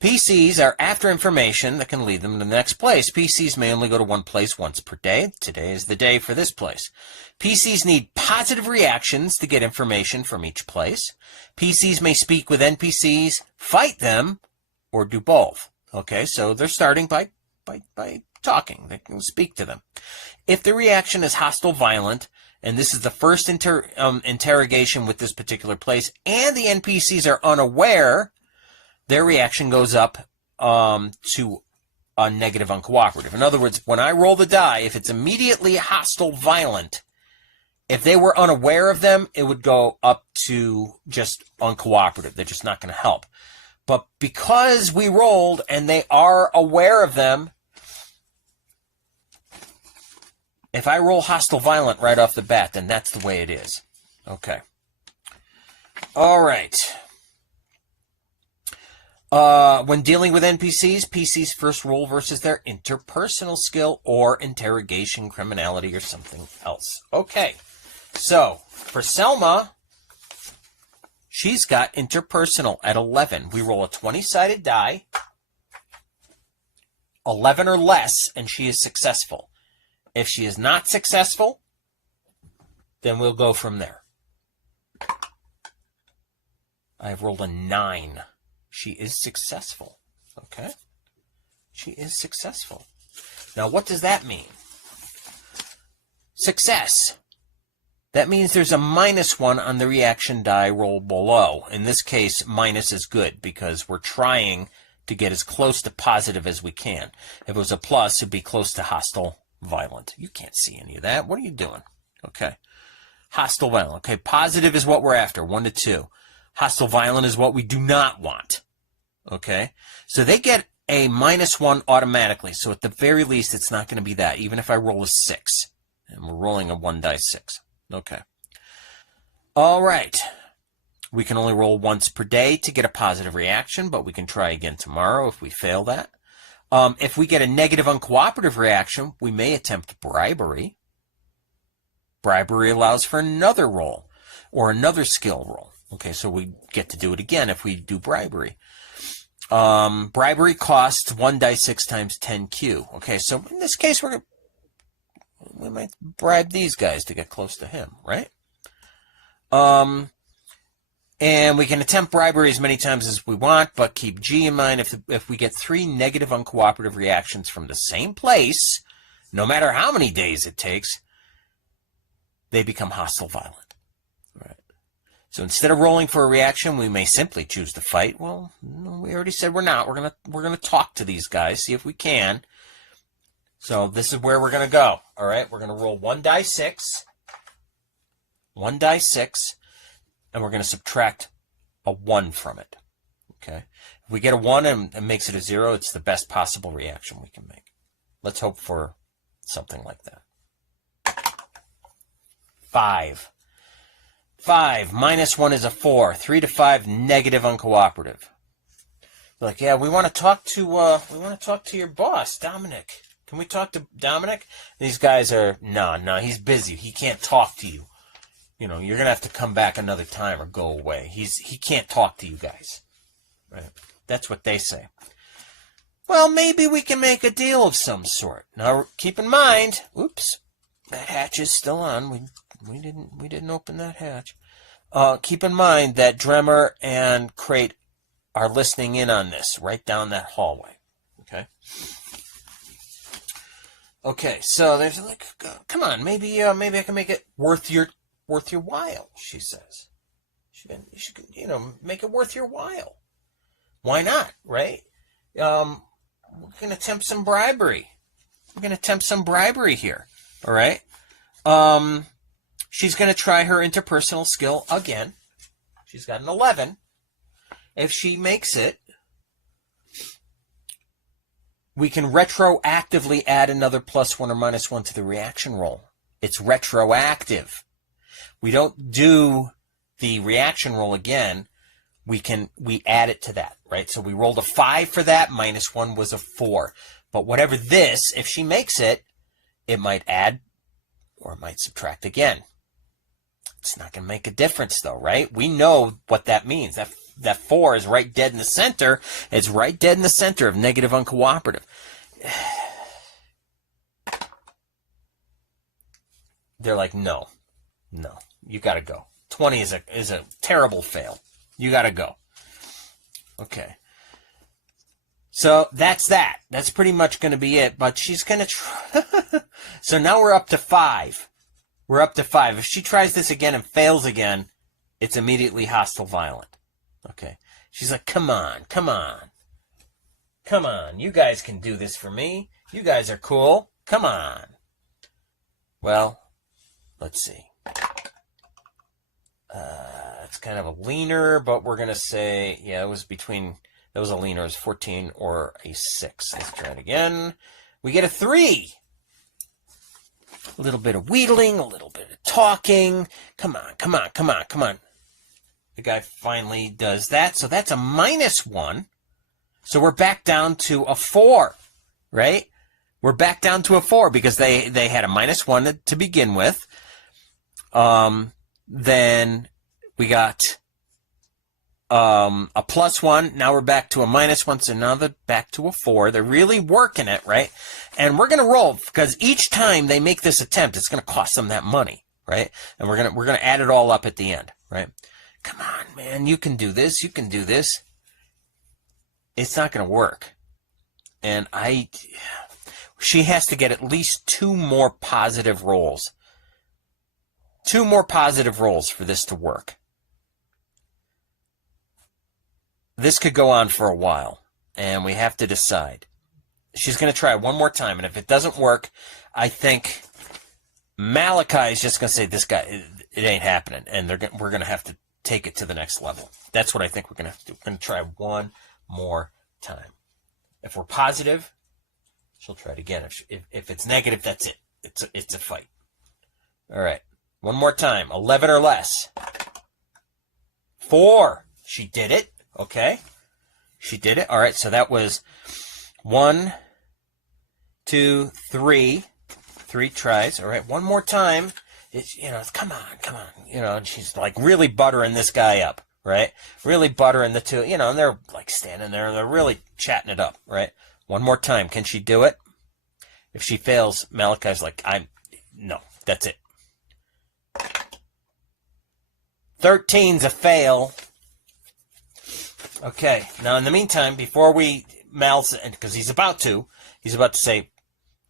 PCs are after information that can lead them to the next place. PCs may only go to one place once per day. Today is the day for this place. PCs need positive reactions to get information from each place. PCs may speak with NPCs, fight them, or do both. Okay, so they're starting by talking. They can speak to them. If the reaction is hostile, violent, and this is the first interrogation with this particular place, and the NPCs are unaware, their reaction goes up to a negative uncooperative. In other words, when I roll the die, if it's immediately hostile, violent, if they were unaware of them, it would go up to just uncooperative. They're just not going to help. But because we rolled and they are aware of them, if I roll hostile, violent right off the bat, then that's the way it is. Okay. All right. When dealing with NPCs, PCs first roll versus their interpersonal skill or interrogation, criminality, or something else. Okay, so for Selma, she's got interpersonal at 11. We roll a 20-sided die. 11 or less, and she is successful. If she is not successful, then we'll go from there. I've rolled a 9. She is successful. Okay? She is successful. Now, what does that mean? Success. That means there's a -1 on the reaction die roll below. In this case, minus is good because we're trying to get as close to positive as we can. If it was a plus, it'd be close to hostile, violent. You can't see any of that. What are you doing? Okay. Hostile, violent. Okay, positive is what we're after, 1 to 2. Hostile, violent is what we do not want. Okay? So they get a -1 automatically. So at the very least, it's not going to be that, even if I roll a 6. And we're rolling a 1 die 6. Okay. All right. We can only roll once per day to get a positive reaction, but we can try again tomorrow if we fail that. If we get a negative uncooperative reaction, we may attempt bribery. Bribery allows for another roll or another skill roll. Okay, so we get to do it again if we do bribery. Bribery costs 1 die 6 times 10Q. Okay, so in this case, we might bribe these guys to get close to him, right? And we can attempt bribery as many times as we want, but keep G in mind. If we get 3 negative uncooperative reactions from the same place, no matter how many days it takes, they become hostile, violent. Right. So instead of rolling for a reaction, we may simply choose to fight. Well, we already said we're not. We're gonna talk to these guys, see if we can. So this is where we're gonna go. All right, we're gonna roll 1 die 6, 1 die 6, and we're gonna subtract a 1 from it. Okay. If we get a 1 and it makes it a 0, it's the best possible reaction we can make. Let's hope for something like that. 5. 5 -1 is a 4. 3 to 5 negative uncooperative. Like, yeah, we want to talk to your boss, Dominic. Can we talk to Dominic? These guys are no, he's busy. He can't talk to you. You know, you're gonna have to come back another time or go away. He can't talk to you guys. Right? That's what they say. Well, maybe we can make a deal of some sort. Now keep in mind, oops, that hatch is still on. We didn't open that hatch. Keep in mind that Dremmer and Crate are listening in on this right down that hallway. Okay. Okay, so there's like, come on, maybe I can make it worth your while. She says, you should make it worth your while. Why not, right? We're gonna attempt some bribery. We're gonna attempt some bribery here. All right. She's gonna try her interpersonal skill again. She's got an 11. If she makes it, we can retroactively add another +1 or -1 to the reaction roll. It's retroactive. We don't do the reaction roll again. We add it to that, right? So we rolled a 5 for that. -1 was a 4. But whatever this, if she makes it, it might add or it might subtract again. It's not going to make a difference though, right? We know what that means. That 4 is right dead in the center. It's right dead in the center of negative uncooperative. They're like, no, you got to go. 20 is a terrible fail. You got to go. Okay. So that's that. That's pretty much going to be it. But she's going to try. So now we're up to 5. We're up to 5. If she tries this again and fails again, it's immediately hostile, violent. Okay. She's like, come on. You guys can do this for me. You guys are cool. Come on. Well, let's see. It's kind of a leaner, but we're going to say, yeah, it was a leaner. It was 14 or a 6. Let's try it again. We get a 3. A little bit of wheedling, a little bit of talking. Come on. The guy finally does that. So that's a -1. So we're back down to a 4, right? We're back down to a 4 because they had a -1 to begin with. Then we got a +1. Now we're back to a -1. So now they're back to a 4. They're really working it, right? And we're going to roll because each time they make this attempt, it's going to cost them that money, right? And we're going to add it all up at the end, right? Come on, man. You can do this. You can do this. It's not going to work. And she has to get at least 2 more positive rolls. 2 more positive rolls for this to work. This could go on for a while, and we have to decide. She's going to try one more time, and if it doesn't work, I think Malachi is just going to say, this guy, it ain't happening, and we're going to have to take it to the next level. That's what I think we're going to have to do. We're going to try one more time. If we're positive, she'll try it again. If it's negative, that's it. It's a fight. All right. One more time. 11 or less. 4. She did it. Okay. She did it. All right. So that was 1, 2, 3. 3 tries. All right. One more time. Come on. And she's like really buttering this guy up, right? Really buttering the two, and they're like standing there and they're really chatting it up, right? One more time. Can she do it? If she fails, Malachi's like, no, that's it. 13's a fail. Okay. Now, in the meantime, before because he's about to say,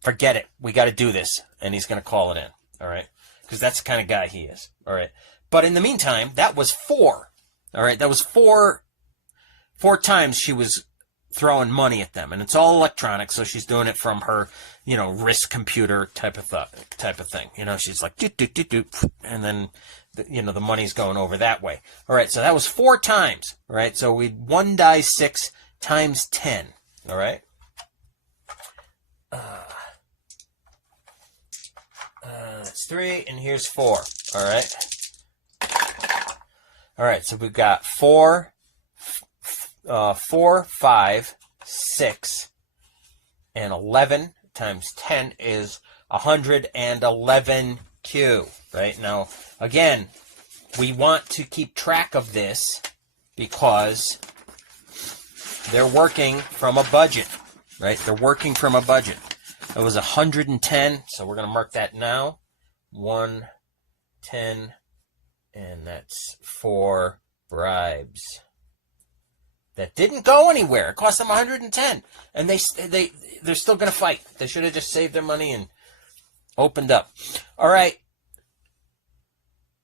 forget it. We got to do this. And he's going to call it in. All right. Because that's the kind of guy he is. All right. But in the meantime, that was 4. All right. That was 4 times she was throwing money at them. And it's all electronic. So she's doing it from her, wrist computer type of thing. She's like, do. And then, the money's going over that way. All right. So that was 4 times. All right. So we 1 die 6 times 10. All right. That's 3, and here's 4. All right. All right. So we've got 4, 5, 6, and 11 times 10 is 111 Q. Right now, again, we want to keep track of this because they're working from a budget. Right? They're working from a budget. It was 110, so we're going to mark that now. 110, and that's 4 bribes. That didn't go anywhere. It cost them 110, and they're still going to fight. They should have just saved their money and opened up. All right.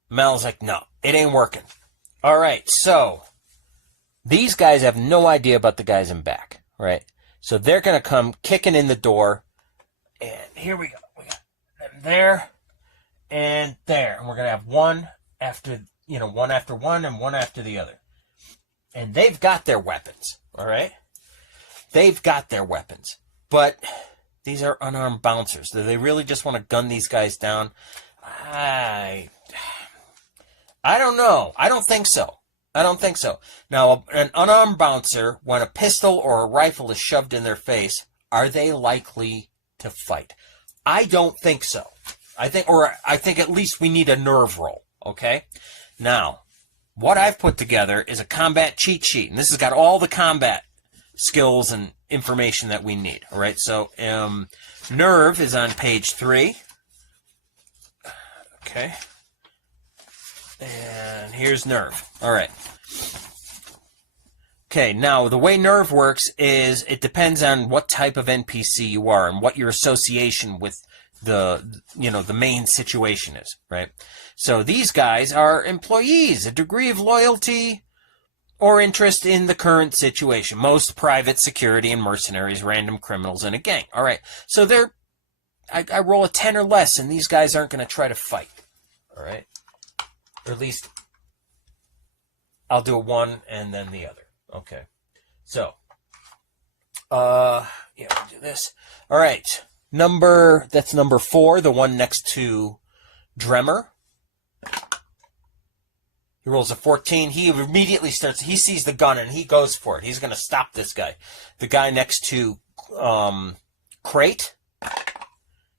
Mel's like, no, it ain't working. All right, so these guys have no idea about the guys in back, right? So they're going to come kicking in the door. And here we go. We got them there and there. And we're going to have one after one and one after the other. And they've got their weapons, all right? They've got their weapons. But these are unarmed bouncers. Do they really just want to gun these guys down? I don't know. I don't think so. Now, an unarmed bouncer, when a pistol or a rifle is shoved in their face, are they likely to fight? I don't think so. I think at least we need a nerve roll, okay? Now, what I've put together is a combat cheat sheet, and this has got all the combat skills and information that we need, all right? So, nerve is on page 3. Okay. And here's nerve. All right. Okay, now the way nerve works is it depends on what type of NPC you are and what your association with the main situation is, right? So these guys are employees, a degree of loyalty or interest in the current situation. Most private security and mercenaries, random criminals in a gang. All right, so I roll a 10 or less, and these guys aren't going to try to fight, all right? Or at least I'll do a 1 and then the other. Okay. So, we'll do this. All right. That's number 4, the one next to Dremmer. He rolls a 14. He immediately he sees the gun and he goes for it. He's going to stop this guy. The guy next to Crate.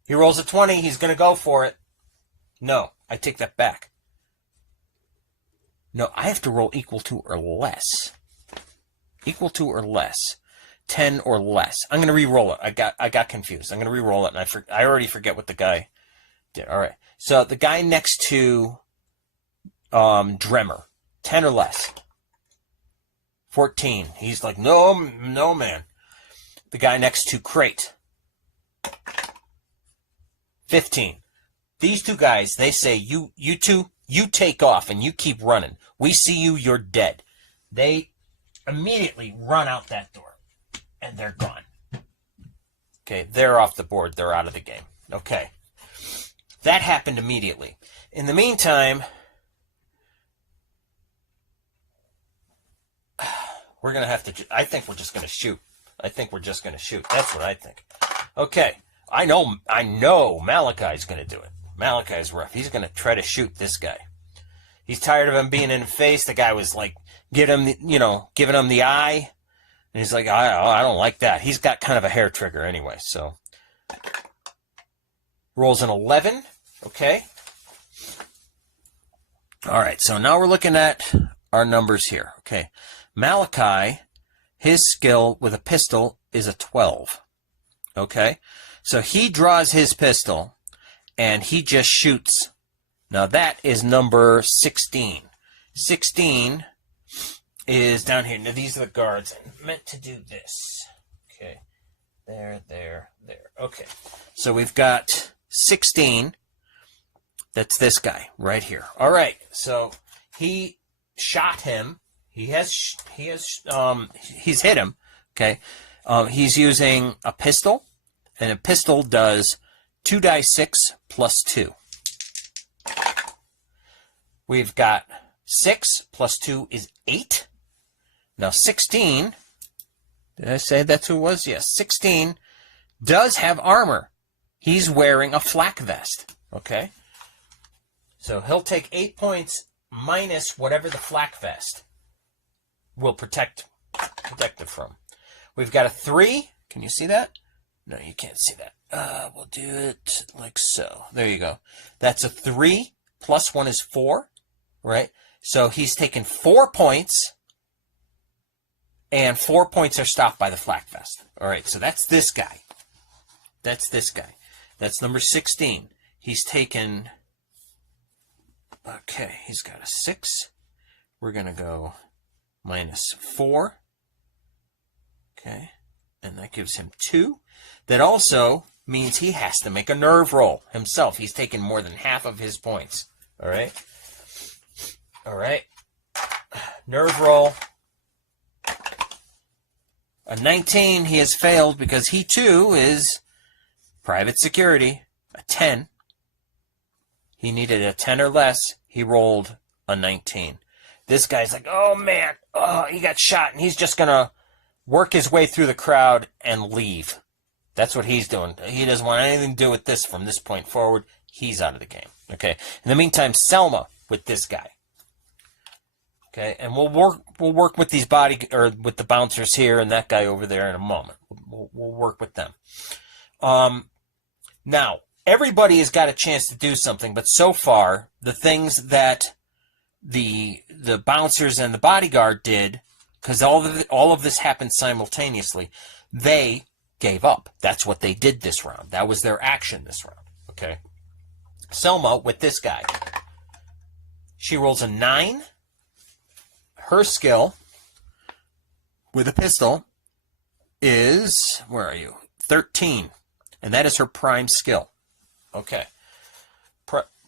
He rolls a 20. He's going to go for it. No, I take that back. No, I have to roll equal to or less. Equal to or less. 10 or less. I'm going to re-roll it. I got confused. I'm going to re-roll it, and I already forget what the guy did. All right. So the guy next to Dremmer, 10 or less. 14. He's like, no, man. The guy next to Crate, 15. These two guys, they say, you two, you take off and you keep running. We see you, you're dead. They immediately run out that door, and they're gone. Okay, they're off the board. They're out of the game. Okay. That happened immediately. In the meantime, we're going to have to, I think we're just going to shoot. That's what I think. Okay. I know Malachi's going to do it. Malachi's rough. He's going to try to shoot this guy. He's tired of him being in the face. The guy was like, giving him the eye. And he's like, I don't like that. He's got kind of a hair trigger anyway, so. Rolls an 11. Okay. All right, so now we're looking at our numbers here. Okay. Malachi, his skill with a pistol is a 12. Okay. So he draws his pistol, and he just shoots. Now that is number 16. 16 is down here. Now these are the guards. I meant to do this. Okay. There. Okay. So we've got 16. That's this guy right here. All right. So he shot him. He's hit him. Okay. He's using a pistol, and a pistol does 2d6 plus 2. We've got 6 plus 2 is 8. Now 16, did I say that's who it was? Yes, 16 does have armor. He's wearing a flak vest, okay? So he'll take 8 points minus whatever the flak vest will protect it from. We've got a 3. Can you see that? No, you can't see that. We'll do it like so. There you go. That's a 3 plus 1 is 4, right? So he's taken 4 points, and 4 points are stopped by the flak vest. All right, so that's this guy. That's number 16. He's taken, okay, he's got a 6. We're going to go minus 4. Okay, and that gives him 2. That also means he has to make a nerve roll himself. He's taken more than half of his points. All right. Nerve roll. A 19, he has failed because he too is private security. A 10. He needed a 10 or less. He rolled a 19. This guy's like, oh man, he got shot, and he's just going to work his way through the crowd and leave. That's what he's doing. He doesn't want anything to do with this from this point forward. He's out of the game. Okay. In the meantime, Selma with this guy. Okay, and we'll work with these with the bouncers here and that guy over there in a moment. We'll work with them. Now everybody has got a chance to do something, but so far the things that the bouncers and the bodyguard did, because all of this happened simultaneously, they gave up. That's what they did this round. That was their action this round. Okay, Selma with this guy. She rolls a 9. Her skill with a pistol is, where are you? 13. And that is her prime skill. Okay.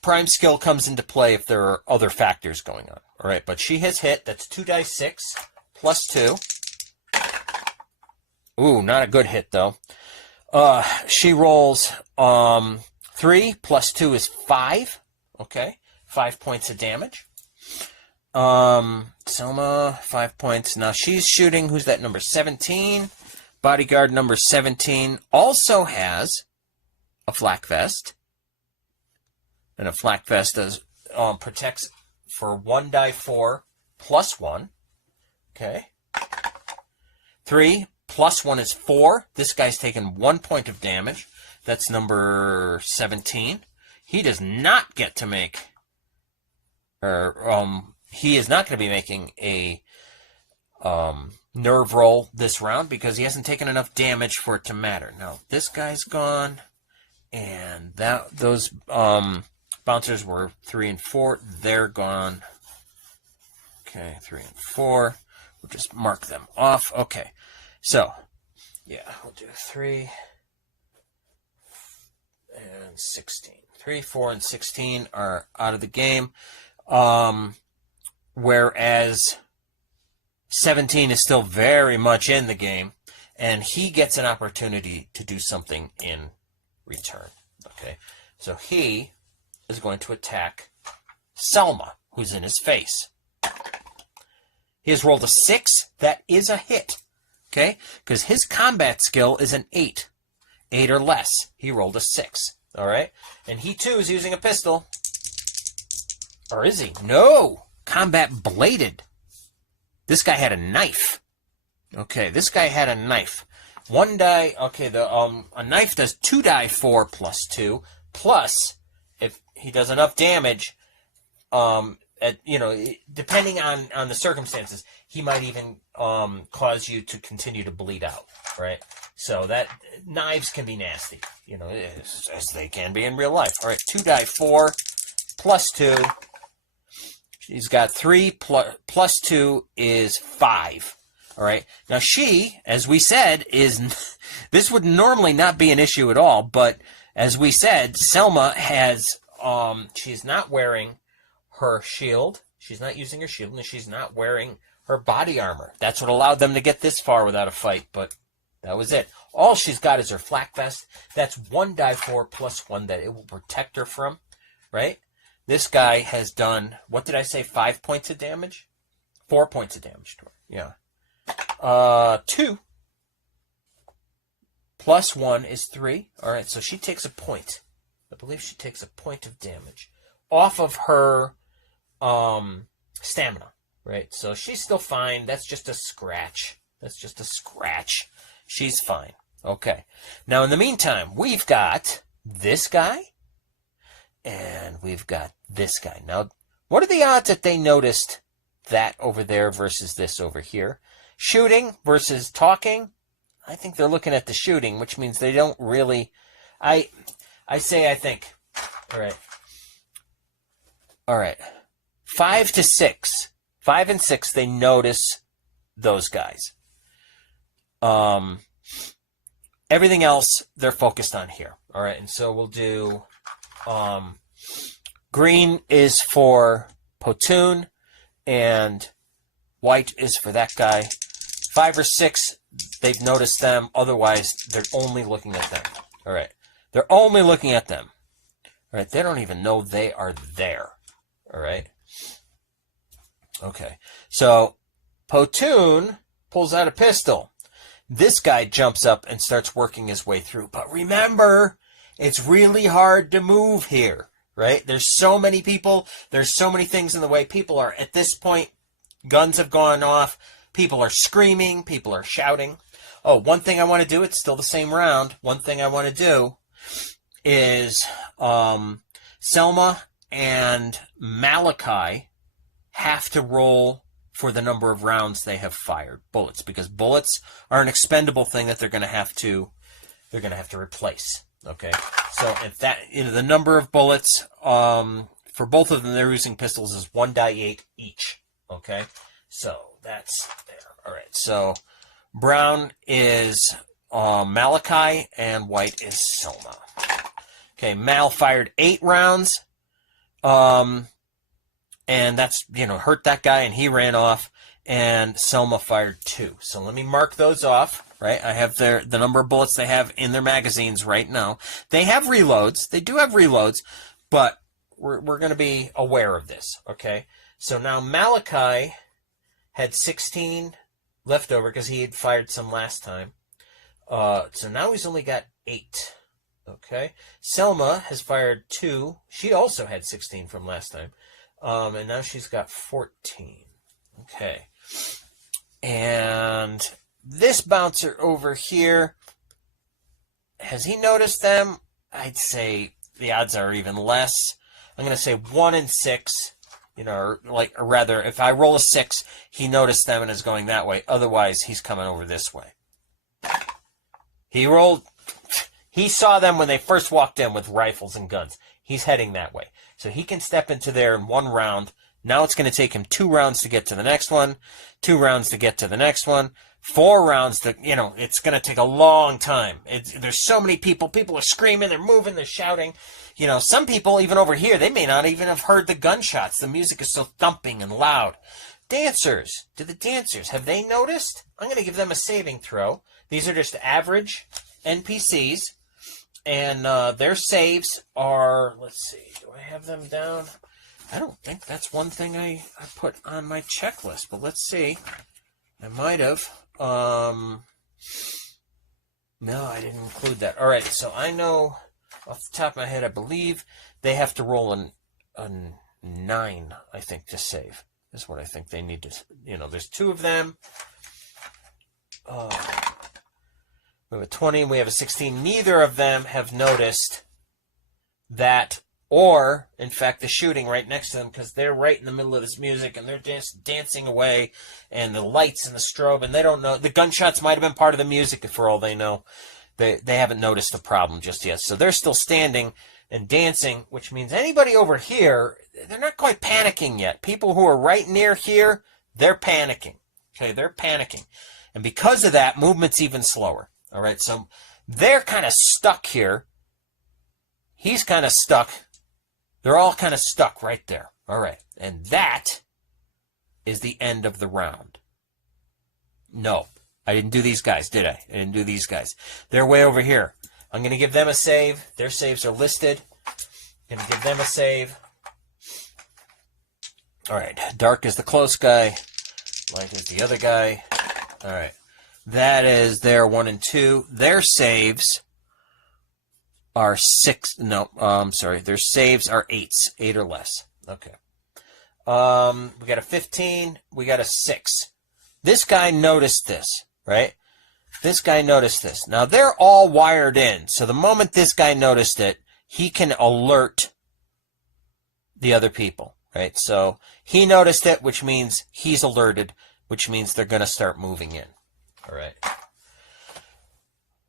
Prime skill comes into play if there are other factors going on. All right, but she has hit. That's 2d6 plus 2. Ooh, not a good hit, though. She rolls 3 plus 2 is 5. Okay, 5 points of damage. Selma, 5 points. Now she's shooting. Who's that? Number 17. Bodyguard number 17 also has a flak vest. And a flak vest does protects for 1d4 plus 1. Okay. 3 plus 1 is 4. This guy's taken 1 point of damage. That's number 17. He does not get to make he is not going to be making a nerve roll this round because he hasn't taken enough damage for it to matter. Now, this guy's gone, and those bouncers were 3 and 4. They're gone. Okay, 3 and 4. We'll just mark them off. Okay, so, yeah, we'll do 3 and 16. 3, 4, and 16 are out of the game, whereas 17 is still very much in the game, and he gets an opportunity to do something in return. Okay, so he is going to attack Selma, who's in his face. He has rolled a 6. That is a hit, okay, because his combat skill is an 8. 8 or less. He rolled a 6, all right? And he, too, is using a pistol. Or is he? No! Combat bladed. This guy had a knife. Okay, this guy had a knife. 1 die, okay, a knife does 2 die 4 plus 2, plus, if he does enough damage, depending on the circumstances, he might even cause you to continue to bleed out, right? So that, knives can be nasty, as they can be in real life. All right, 2 die 4 plus 2. He's got 3 plus 2 is 5. All right. Now she, as we said, this would normally not be an issue at all, but as we said, Selma has, she's not wearing her shield. She's not using her shield, and she's not wearing her body armor. That's what allowed them to get this far without a fight, but that was it. All she's got is her flak vest. That's 1 die 4 plus 1 that it will protect her from, right? This guy has done, what did I say, 5 points of damage? 4 points of damage to her, yeah. 2 plus 1 is 3. All right, so she takes a point. I believe she takes a point of damage off of her stamina, right? So she's still fine. That's just a scratch. She's fine. Okay. Now, in the meantime, we've got this guy, and we've got this guy. Now, what are the odds that they noticed that over there versus this over here? Shooting versus talking? I think they're looking at the shooting, which means they don't really... I think. All right. 5 to 6. 5 and 6, they notice those guys. Everything else, they're focused on here. All right, and so we'll do... green is for Potoon, and white is for that guy. 5 or 6, they've noticed them. Otherwise, they're only looking at them. All right. They're only looking at them. All right. They don't even know they are there. All right. Okay. So, Potoon pulls out a pistol. This guy jumps up and starts working his way through. But remember, it's really hard to move here. Right? There's so many people. There's so many things in the way. People are, at this point, guns have gone off. People are screaming. People are shouting. Oh, one thing I want to do, it's still the same round. One thing I want to do is Selma and Malachi have to roll for the number of rounds they have fired. Bullets, because bullets are an expendable thing that they're going to have to replace. Okay, so if that, the number of bullets for both of them, they're using pistols, is 1 die 8 each. Okay, so that's there. All right, so brown is Malachi and white is Selma. Okay, Mal fired 8 rounds, and that's, hurt that guy and he ran off, and Selma fired 2. So let me mark those off. Right, I have the number of bullets they have in their magazines right now. They have reloads. They do have reloads, but we're going to be aware of this, okay? So now Malachi had 16 left over because he had fired some last time. So now he's only got 8, okay? Selma has fired 2. She also had 16 from last time, and now she's got 14, okay? And... this bouncer over here, has he noticed them? I'd say the odds are even less. I'm going to say 1 and 6. You know, or rather, if I roll a 6, he noticed them and is going that way. Otherwise, he's coming over this way. He saw them when they first walked in with rifles and guns. He's heading that way. So he can step into there in 1 round. Now it's going to take him 2 rounds to get to the next one, 2 rounds to get to the next one, 4 rounds to, it's going to take a long time. There's so many people. People are screaming, they're moving, they're shouting. Some people, even over here, they may not even have heard the gunshots. The music is so thumping and loud. Dancers. Have they noticed? I'm going to give them a saving throw. These are just average NPCs. And their saves are, let's see, do I have them down? I don't think that's one thing I put on my checklist, but let's see. I might have. No, I didn't include that. All right, so I know off the top of my head, I believe they have to roll a 9, I think, to save. Is what I think they need to, there's 2 of them. We have a 20, we have a 16. Neither of them have noticed that, or, in fact, the shooting right next to them, because they're right in the middle of this music, and they're dancing away, and the lights and the strobe, and they don't know. The gunshots might have been part of the music, for all they know. They haven't noticed the problem just yet. So they're still standing and dancing, which means anybody over here, they're not quite panicking yet. People who are right near here, they're panicking. Okay, they're panicking. And because of that, movement's even slower. All right, so they're kind of stuck here. He's kind of stuck. They're all kind of stuck right there. All right, and that is the end of the round. No, I didn't do these guys, did I? I didn't do these guys. They're way over here. I'm going to give them a save. Their saves are listed. I'm going to give them a save. All right, dark is the close guy. Light is the other guy. All right. That is their 1 and 2. Their saves are 6. No, I'm sorry. Their saves are 8s, 8 or less. Okay. We got a 15. We got a 6. This guy noticed this, right? This guy noticed this. Now, they're all wired in. So the moment this guy noticed it, he can alert the other people, right? So he noticed it, which means he's alerted, which means they're going to start moving in. All right.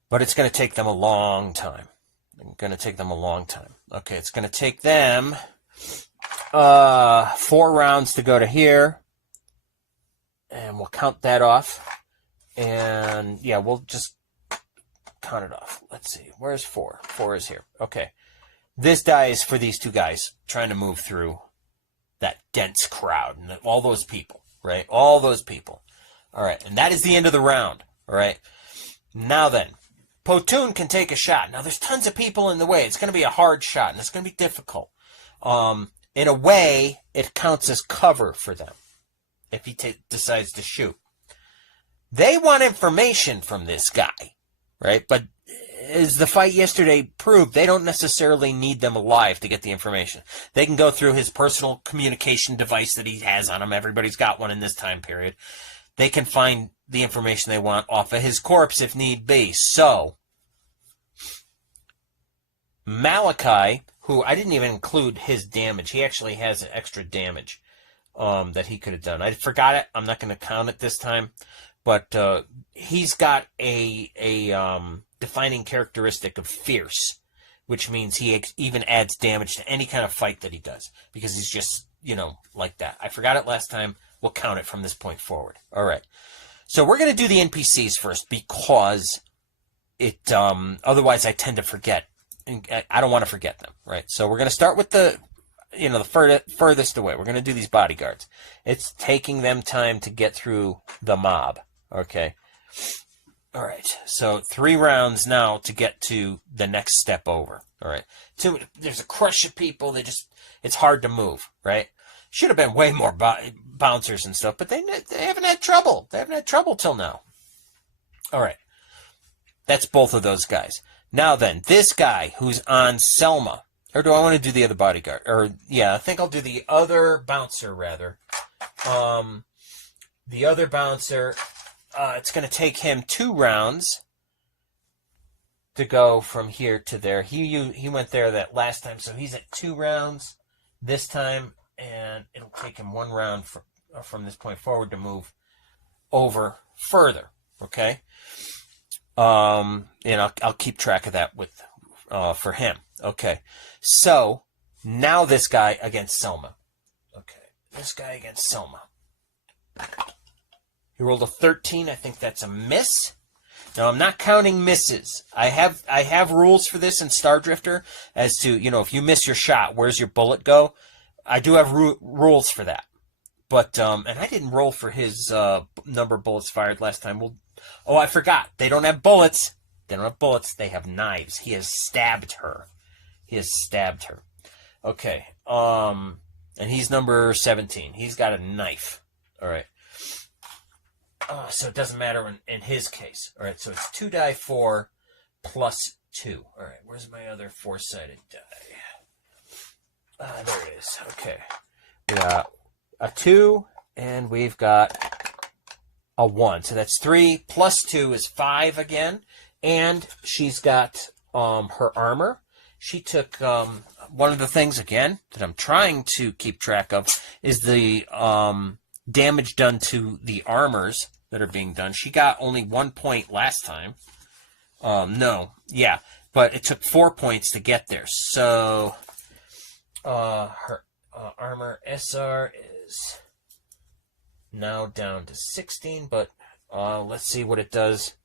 But it's going to take them a long time. It's going to take them a long time. Okay, it's going to take them 4 rounds to go to here. And we'll count that off. And, yeah, we'll just count it off. Let's see. Where's 4? 4 is here. Okay. This die is for these 2 guys trying to move through that dense crowd and all those people, right? All those people. All right, and that is the end of the round, all right? Now then, Potoon can take a shot. Now, there's tons of people in the way. It's going to be a hard shot, and it's going to be difficult. In a way, it counts as cover for them if he decides to shoot. They want information from this guy, right? But as the fight yesterday proved, they don't necessarily need them alive to get the information. They can go through his personal communication device that he has on him. Everybody's got one in this time period. They can find the information they want off of his corpse if need be. So, Malachi, who I didn't even include his damage. He actually has an extra damage that he could have done. I forgot it. I'm not going to count it this time. But he's got a defining characteristic of fierce, which means he even adds damage to any kind of fight that he does. Because he's just, like that. I forgot it last time. We'll count it from this point forward. All right. So we're going to do the NPCs first because otherwise I tend to forget. I don't want to forget them, right? So we're going to start with the furthest away. We're going to do these bodyguards. It's taking them time to get through the mob, okay? All right. So 3 rounds now to get to the next step over, all right? There's a crush of people. It's hard to move, right? Should have been way more bouncers and stuff, but they haven't had trouble. They haven't had trouble till now. All right. That's both of those guys. Now then, this guy who's on Selma, or do I want to do the other bodyguard? I think I'll do the other bouncer, rather. The other bouncer, it's going to take him 2 rounds to go from here to there. He went there that last time, so he's at 2 rounds this time. and it'll take him 1 round from this point forward to move over further. Okay. And I'll keep track of that with for him. Okay. So now this guy against Selma. Okay. This guy against Selma. He rolled a 13. I think that's a miss. Now, I'm not counting misses. I have rules for this in Stardrifter as to, if you miss your shot, where's your bullet go? I do have rules for that. But, and I didn't roll for his number of bullets fired last time. Oh, I forgot. They don't have bullets. They don't have bullets. They have knives. He has stabbed her. Okay. And he's number 17. He's got a knife. All right. So it doesn't matter in his case. All right, so it's 2 die 4 plus 2. All right, where's my other 4-sided die? There it is. Okay. We got a 2, and we've got a 1. So that's 3 plus 2 is 5 again. And she's got her armor. She took one of the things, again, that I'm trying to keep track of is the damage done to the armors that are being done. She got only 1 point last time. But it took 4 points to get there. So her armor SR is now down to 16, but let's see what it does.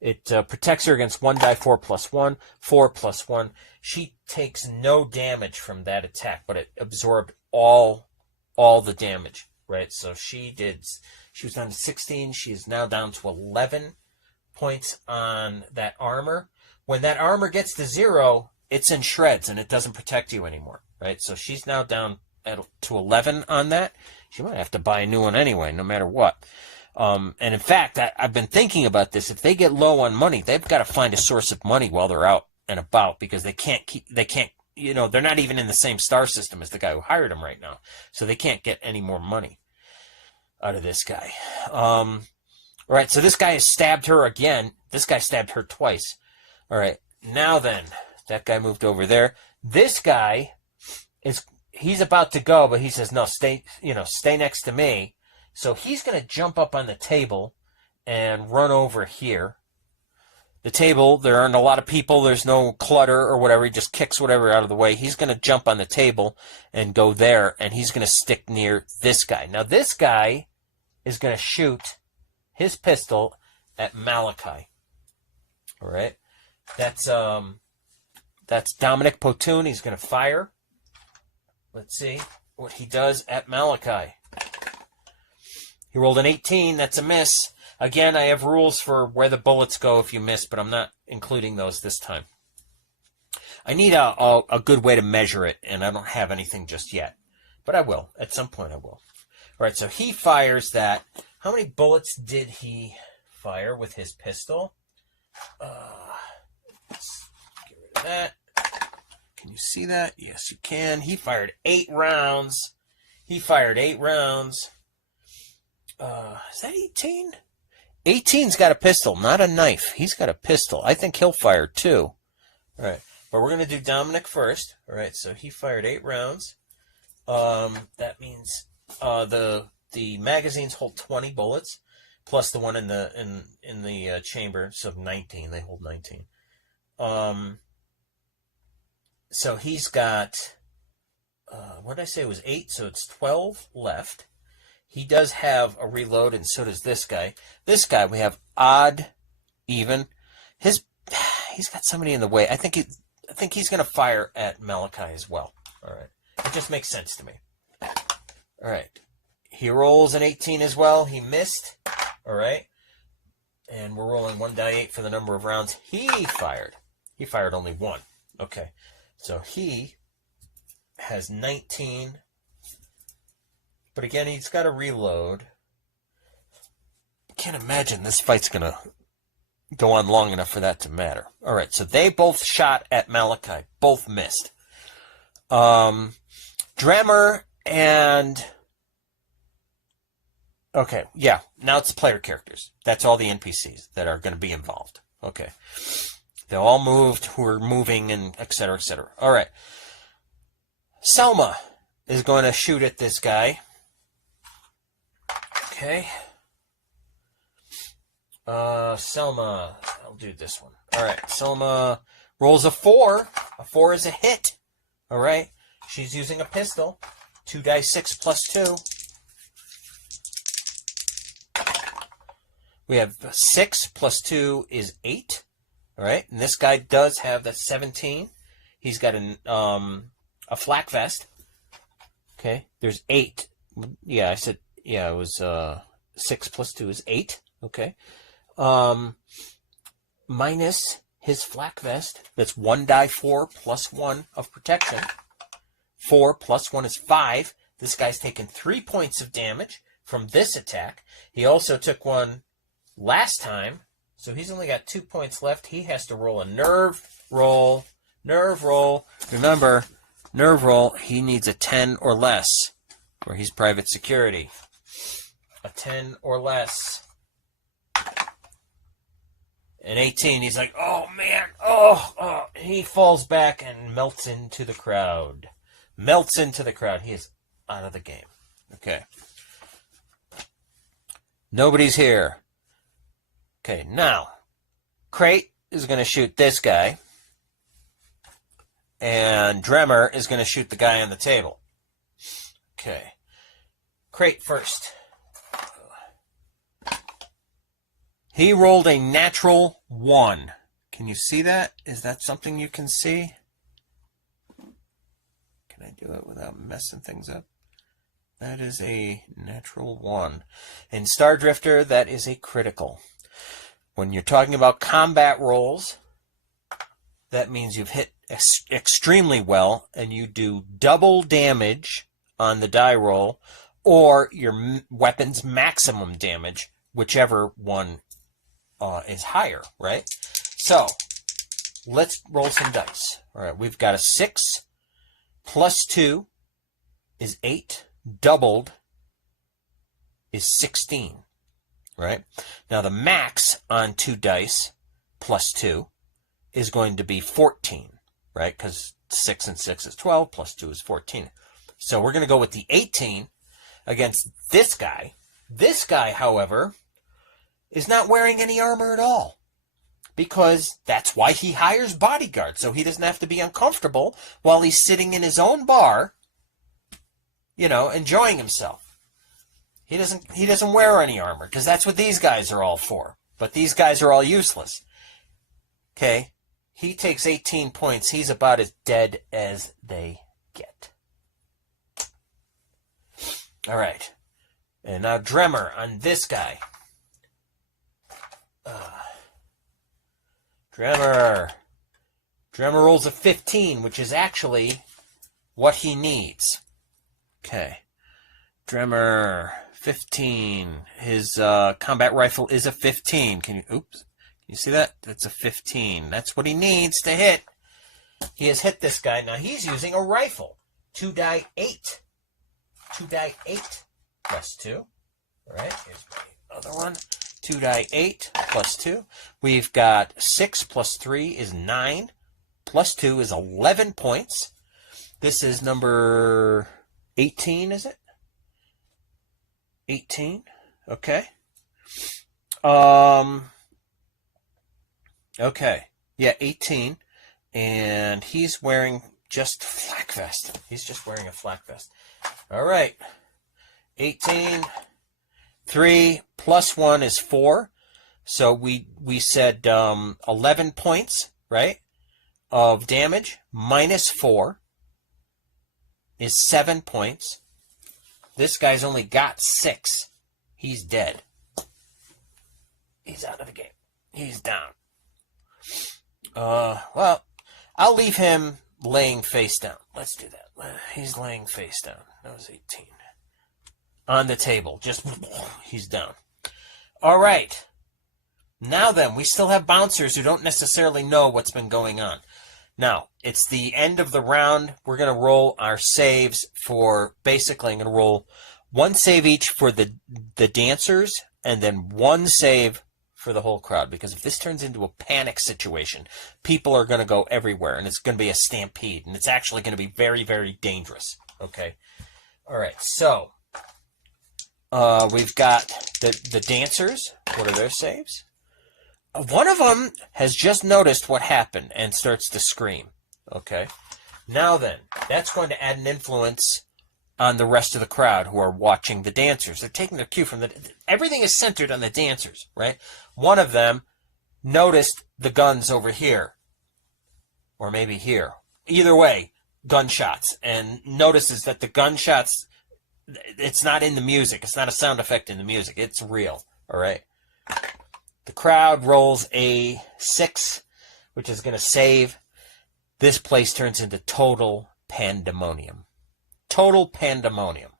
It protects her against 1 die 4 plus 1, 4 plus 1. She takes no damage from that attack, but it absorbed all the damage. Right, so she was down to 16. She is now down to 11 points on that armor. When that armor gets to 0, it's in shreds and it doesn't protect you anymore. Right, so she's now down to 11 on that. She might have to buy a new one anyway, no matter what. And in fact, I've been thinking about this. If they get low on money, they've got to find a source of money while they're out and about, because they can't. They're not even in the same star system as the guy who hired them right now, so they can't get any more money out of this guy. All right, so this guy has stabbed her again. This guy stabbed her twice. All right, now then, that guy moved over there. This guy he's about to go, but he says, no, stay next to me. So he's going to jump up on the table and run over here. The table, there aren't a lot of people. There's no clutter or whatever. He just kicks whatever out of the way. He's going to jump on the table and go there, and he's going to stick near this guy. Now, this guy is going to shoot his pistol at Malachi. All right? That's Dominic Potun. He's going to fire. Let's see what he does at Malachi. He rolled an 18. That's a miss. Again, I have rules for where the bullets go if you miss, but I'm not including those this time. I need a good way to measure it, and I don't have anything just yet. But I will. At some point I will. All right, so he fires that. How many bullets did he fire with his pistol? Let's get rid of that. Can you see that? Yes, you can. He fired 8 rounds. Is that 18? 18's got a pistol, not a knife. He's got a pistol. I think he'll fire 2. All right. But we're going to do Dominic first. All right. So he fired 8 rounds. That means the magazines hold 20 bullets, plus the one in the chamber. So 19. They hold 19. So he's got, what did I say? It was 8. So it's 12 left. He does have a reload, and so does this guy. This guy, we have odd, even. He's got somebody in the way. I think he's going to fire at Malachi as well. All right. It just makes sense to me. All right. He rolls an 18 as well. He missed. All right. And we're rolling 1 die 8 for the number of rounds he fired. He fired only 1. Okay. So he has 19. But again, he's got to reload. I can't imagine this fight's going to go on long enough for that to matter. All right, so they both shot at Malachi. Both missed. Dremmer and... Okay, yeah, now it's the player characters. That's all the NPCs that are going to be involved. Okay. They all moved, who are moving, and et cetera, et cetera. All right. Selma is going to shoot at this guy. Okay. Selma. I'll do this one. All right. Selma rolls a 4. A 4 is a hit. All right. She's using a pistol. 2 dice 6 plus 2. We have 6 plus 2 is 8. All right. And this guy does have that 17. He's got a flak vest. Okay. There's 8. Yeah, I said, yeah, it was 6 plus 2 is 8. Okay. Minus his flak vest. That's 1 die 4 plus 1 of protection. 4 plus 1 is 5. This guy's taken 3 points of damage from this attack. He also took one last time, so he's only got 2 points left. He has to roll a nerve roll. Nerve roll. Remember, nerve roll, he needs a 10 or less, or he's private security. A 10 or less. An 18, he's like, oh man, oh. He falls back and melts into the crowd. Melts into the crowd. He is out of the game. Okay. Nobody's here. Okay, now, Crate is going to shoot this guy, and Dremmer is going to shoot the guy on the table. Okay. Crate first. He rolled a natural 1. Can you see that? Is that something you can see? Can I do it without messing things up? That is a natural 1. In Stardrifter, that is a critical. When you're talking about combat rolls, that means you've hit extremely well, and you do double damage on the die roll, or your weapon's maximum damage, whichever one is higher, right? So, let's roll some dice. All right, we've got a 6 plus 2 is 8, doubled is 16, right? Now, the max on 2 dice plus 2 is going to be 14, right? Because 6 and 6 is 12, plus 2 is 14. So we're going to go with the 18 against this guy. This guy, however, is not wearing any armor at all, because that's why he hires bodyguards, so he doesn't have to be uncomfortable while he's sitting in his own bar, you know, enjoying himself. He doesn't wear any armor, because that's what these guys are all for. But these guys are all useless. Okay? He takes 18 points. He's about as dead as they get. All right. And now Dremmer on this guy. Dremmer rolls a 15, which is actually what he needs. Okay. Dremmer, 15. His combat rifle is a 15. Can you see that? That's a 15. That's what he needs to hit. He has hit this guy. Now he's using a rifle. 2 die 8. 2 die 8 plus 2. All right, here's my other one. 2 die 8 plus 2. We've got 6 plus 3 is 9. Plus 2 is 11 points. This is number 18, is it? 18. Okay. Okay. Yeah, 18. And he's wearing just flak vest. He's just wearing a flak vest. All right. 18. 3 plus 1 is 4. So we said 11 points, right, of damage. Minus 4 is 7 points. This guy's only got 6. He's dead. He's out of the game. He's down. Well, I'll leave him laying face down. Let's do that. He's laying face down. That was 18. On the table. Just, he's down. All right. Now then, we still have bouncers who don't necessarily know what's been going on. Now, it's the end of the round. We're going to roll our saves for, basically, I'm going to roll 1 save each for the dancers, and then 1 save for the whole crowd. Because if this turns into a panic situation, people are going to go everywhere, and it's going to be a stampede, and it's actually going to be very, very dangerous. Okay. All right. So we've got the dancers. What are their saves? One of them has just noticed what happened and starts to scream. Okay. Now then, that's going to add an influence on the rest of the crowd who are watching the dancers. They're taking their cue from everything is centered on the dancers, right? One of them noticed the guns over here, or maybe here. Either way, gunshots, and notices that the gunshots, it's not in the music. It's not a sound effect in the music. It's real, all right? The crowd rolls a 6, which is going to save. This place turns into total pandemonium. Total pandemonium.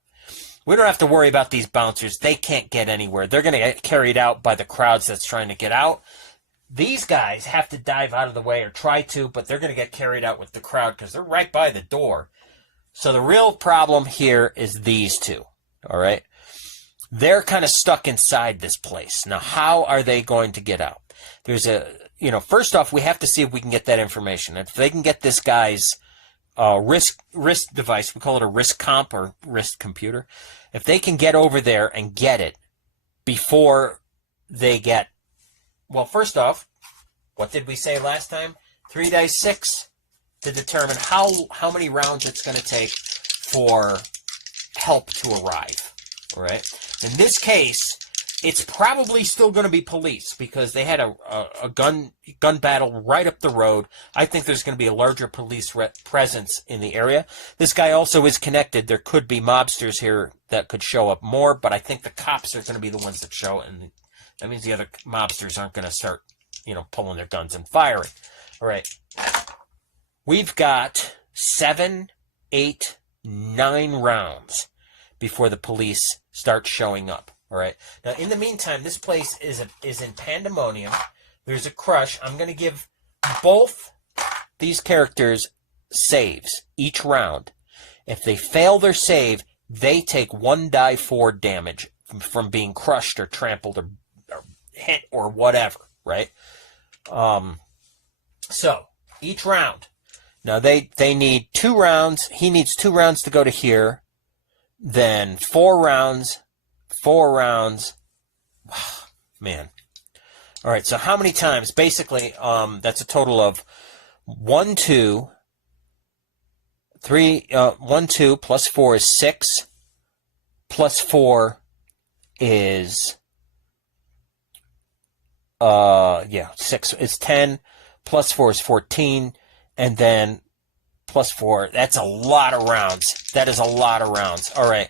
We don't have to worry about these bouncers. They can't get anywhere. They're going to get carried out by the crowds that's trying to get out. These guys have to dive out of the way or try to, but they're going to get carried out with the crowd because they're right by the door. So the real problem here is these two, all right? They're kind of stuck inside this place. Now, how are they going to get out? There's first off, we have to see if we can get that information. If they can get this guy's wrist device, we call it a wrist comp or wrist computer. If they can get over there and get it before they get, well, first off, what did we say last time? 3 dice 6 to determine how many rounds it's going to take for help to arrive. All right. In this case, it's probably still going to be police because they had a gun battle right up the road. I think there's going to be a larger police presence in the area. This guy also is connected. There could be mobsters here that could show up more, but I think the cops are going to be the ones that show, and that means the other mobsters aren't going to start, pulling their guns and firing. All right. We've got 7, 8, 9 rounds before the police start showing up. All right. Now, in the meantime, this place is in pandemonium. There's a crush. I'm going to give both these characters saves each round. If they fail their save, they take 1 die 4 damage from being crushed or trampled or hit or whatever. Right. So each round. Now they need 2 rounds. He needs 2 rounds to go to here. Then 4 rounds. 4 rounds. Man. All right, so how many times? Basically, that's a total of 1, 2, 3, 1, 2 plus 4 is 6, plus 4 is, 6 is 10, plus 4 is 14, and then plus 4, that's a lot of rounds. That is a lot of rounds. All right.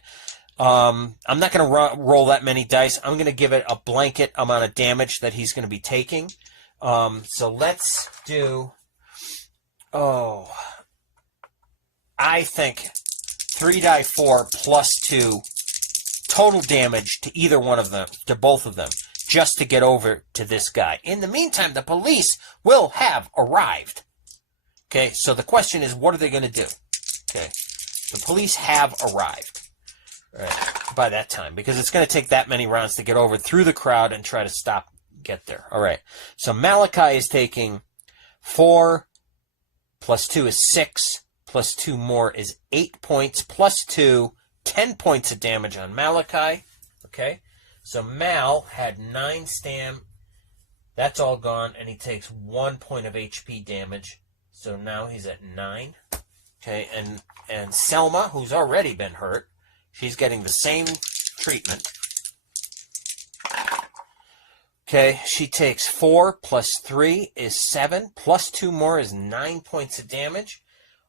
I'm not going to roll that many dice. I'm going to give it a blanket amount of damage that he's going to be taking. So let's do, I think 3 die 4 plus 2 total damage to either one of them, to both of them, just to get over to this guy. In the meantime, the police will have arrived. Okay, so the question is, what are they going to do? Okay, the police have arrived. Right, by that time, because it's going to take that many rounds to get over through the crowd and try to get there. All right, so Malachi is taking 4 plus 2 is 6, plus 2 more is 8 points, plus 2, 10 points of damage on Malachi. Okay, so Mal had 9 stam. That's all gone, and he takes 1 point of HP damage. So now he's at 9. Okay, and Selma, who's already been hurt, she's getting the same treatment. Okay, she takes 4 plus 3 is 7, plus 2 more is 9 points of damage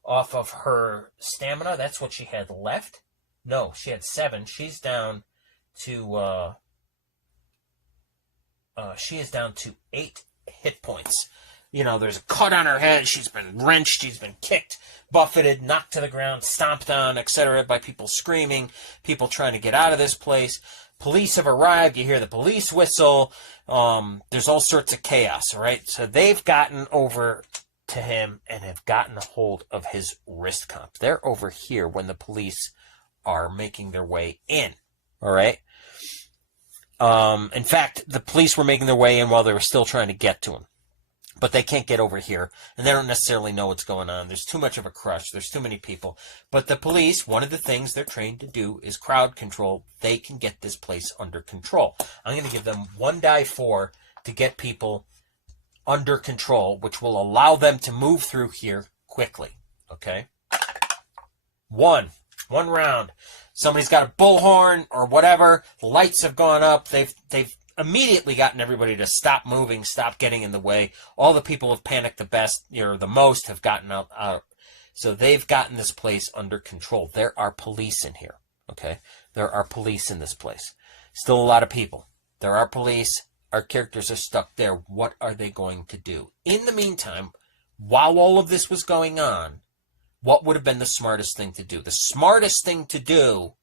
off of her stamina. That's what she had left. No, she had 7. She's down to she is down to 8 hit points. There's a cut on her head. She's been wrenched. She's been kicked, buffeted, knocked to the ground, stomped on, etc. by people screaming, people trying to get out of this place. Police have arrived. You hear the police whistle. There's all sorts of chaos, right? So they've gotten over to him and have gotten a hold of his wrist comp. They're over here when the police are making their way in, all right? In fact, the police were making their way in while they were still trying to get to him. but they can't get over here, and they don't necessarily know what's going on. There's too much of a crush. There's too many people. But the police, one of the things they're trained to do is crowd control. They can get this place under control. I'm going to give them 1 die 4 to get people under control, which will allow them to move through here quickly. Okay? One round. Somebody's got a bullhorn or whatever. The lights have gone up. They've immediately gotten everybody to stop moving, stop getting in the way. All the people have panicked the most have gotten out. So they've gotten this place under control. There are police in here, okay? There are police in this place. Still a lot of people. There are police. Our characters are stuck there. What are they going to do? In the meantime, while all of this was going on, what would have been the smartest thing to do? The smartest thing to do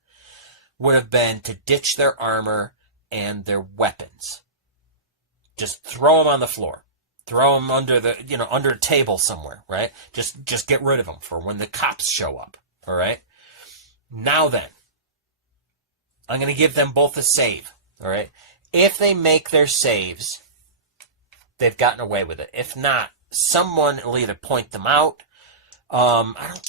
would have been to ditch their armor and their weapons. Just throw them on the floor. Throw them under under a table somewhere, right? Just get rid of them for when the cops show up, all right? Now then, I'm going to give them both a save, all right? If they make their saves, they've gotten away with it. If not, someone will either point them out. I don't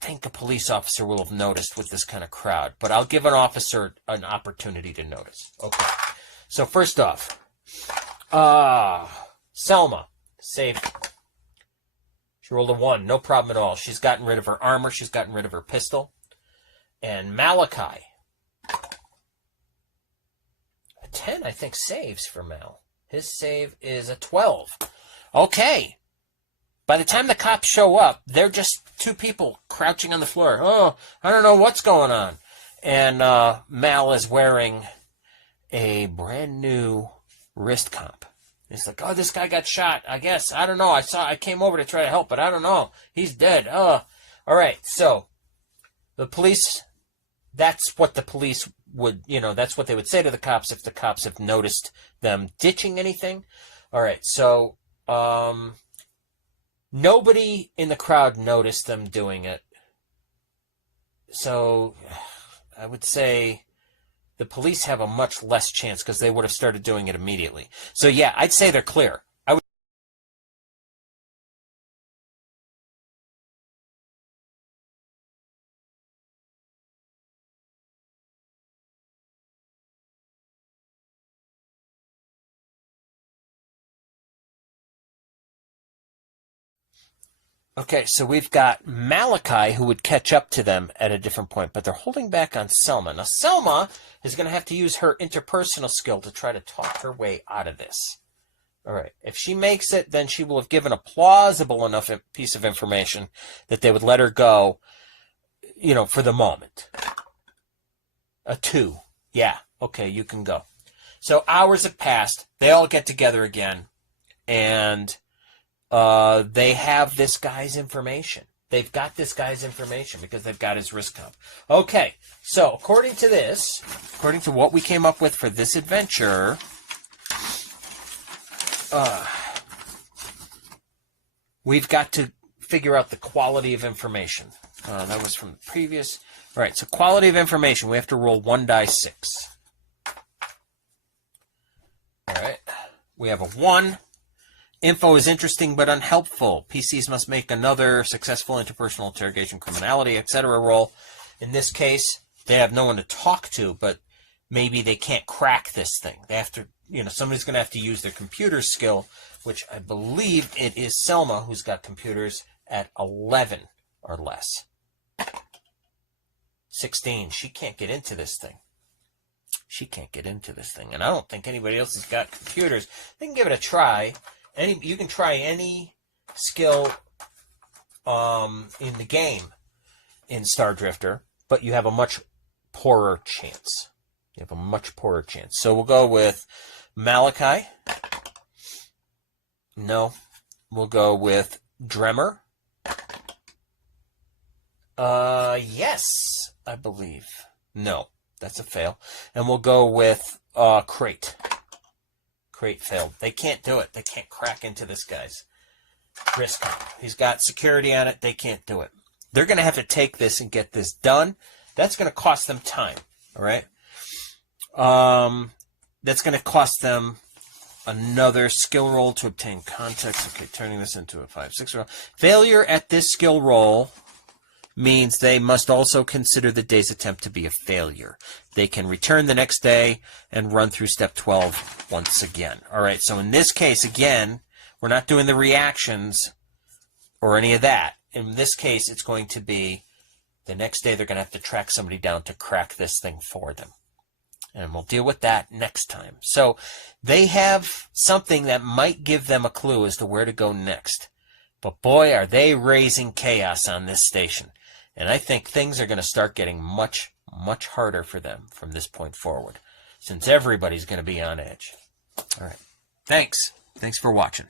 think a police officer will have noticed with this kind of crowd, but I'll give an officer an opportunity to notice. Okay. So first off, Selma, saved. She rolled a 1, no problem at all. She's gotten rid of her armor. She's gotten rid of her pistol. And Malachi, a 10, I think, saves for Mal. His save is a 12. Okay. By the time the cops show up, they're just 2 people crouching on the floor. Oh, I don't know what's going on. And Mal is wearing a brand new wrist comp. He's like, oh, this guy got shot, I guess. I don't know. I came over to try to help, but I don't know. He's dead. Oh, all right. So the police, that's what the police would, that's what they would say to the cops if the cops have noticed them ditching anything. All right. So, nobody in the crowd noticed them doing it. So I would say the police have a much less chance because they would have started doing it immediately. So yeah, I'd say they're clear. Okay, so we've got Malachi who would catch up to them at a different point, but they're holding back on Selma. Now, Selma is going to have to use her interpersonal skill to try to talk her way out of this. All right, if she makes it, then she will have given a plausible enough piece of information that they would let her go, for the moment. A 2. Yeah, okay, you can go. So hours have passed. They all get together again, and they have this guy's information. They've got this guy's information because they've got his wrist comp. Okay, so according to what we came up with for this adventure, we've got to figure out the quality of information. That was from the previous. All right, so quality of information, we have to roll 1 die 6. All right, we have a 1. Info is interesting but unhelpful. PCs must make another successful interpersonal interrogation, criminality, etc. roll. In this case, they have no one to talk to, but maybe they can't crack this thing. They have to, somebody's going to have to use their computer skill, which I believe it is Selma who's got computers at 11 or less. 16. She can't get into this thing. And I don't think anybody else has got computers. They can give it a try. You can try any skill in the game in Stardrifter, but you have a much poorer chance. So we'll go with Malachi. No. We'll go with Dremmer. Yes, I believe. No, that's a fail. And we'll go with Crate. Crate failed. They can't do it. They can't crack into this guy's wrist comp. He's got security on it. They can't do it. They're going to have to take this and get this done. That's going to cost them time. All right? That's going to cost them another skill roll to obtain context. Okay, turning this into a 5-6 roll. Failure at this skill roll means they must also consider the day's attempt to be a failure. They can return the next day and run through step 12 once again. All right, so in this case, again, we're not doing the reactions or any of that. In this case, it's going to be the next day they're going to have to track somebody down to crack this thing for them. And we'll deal with that next time. So they have something that might give them a clue as to where to go next. But boy, are they raising chaos on this station. And I think things are going to start getting much, much harder for them from this point forward, since everybody's going to be on edge. All right. Thanks. Thanks for watching.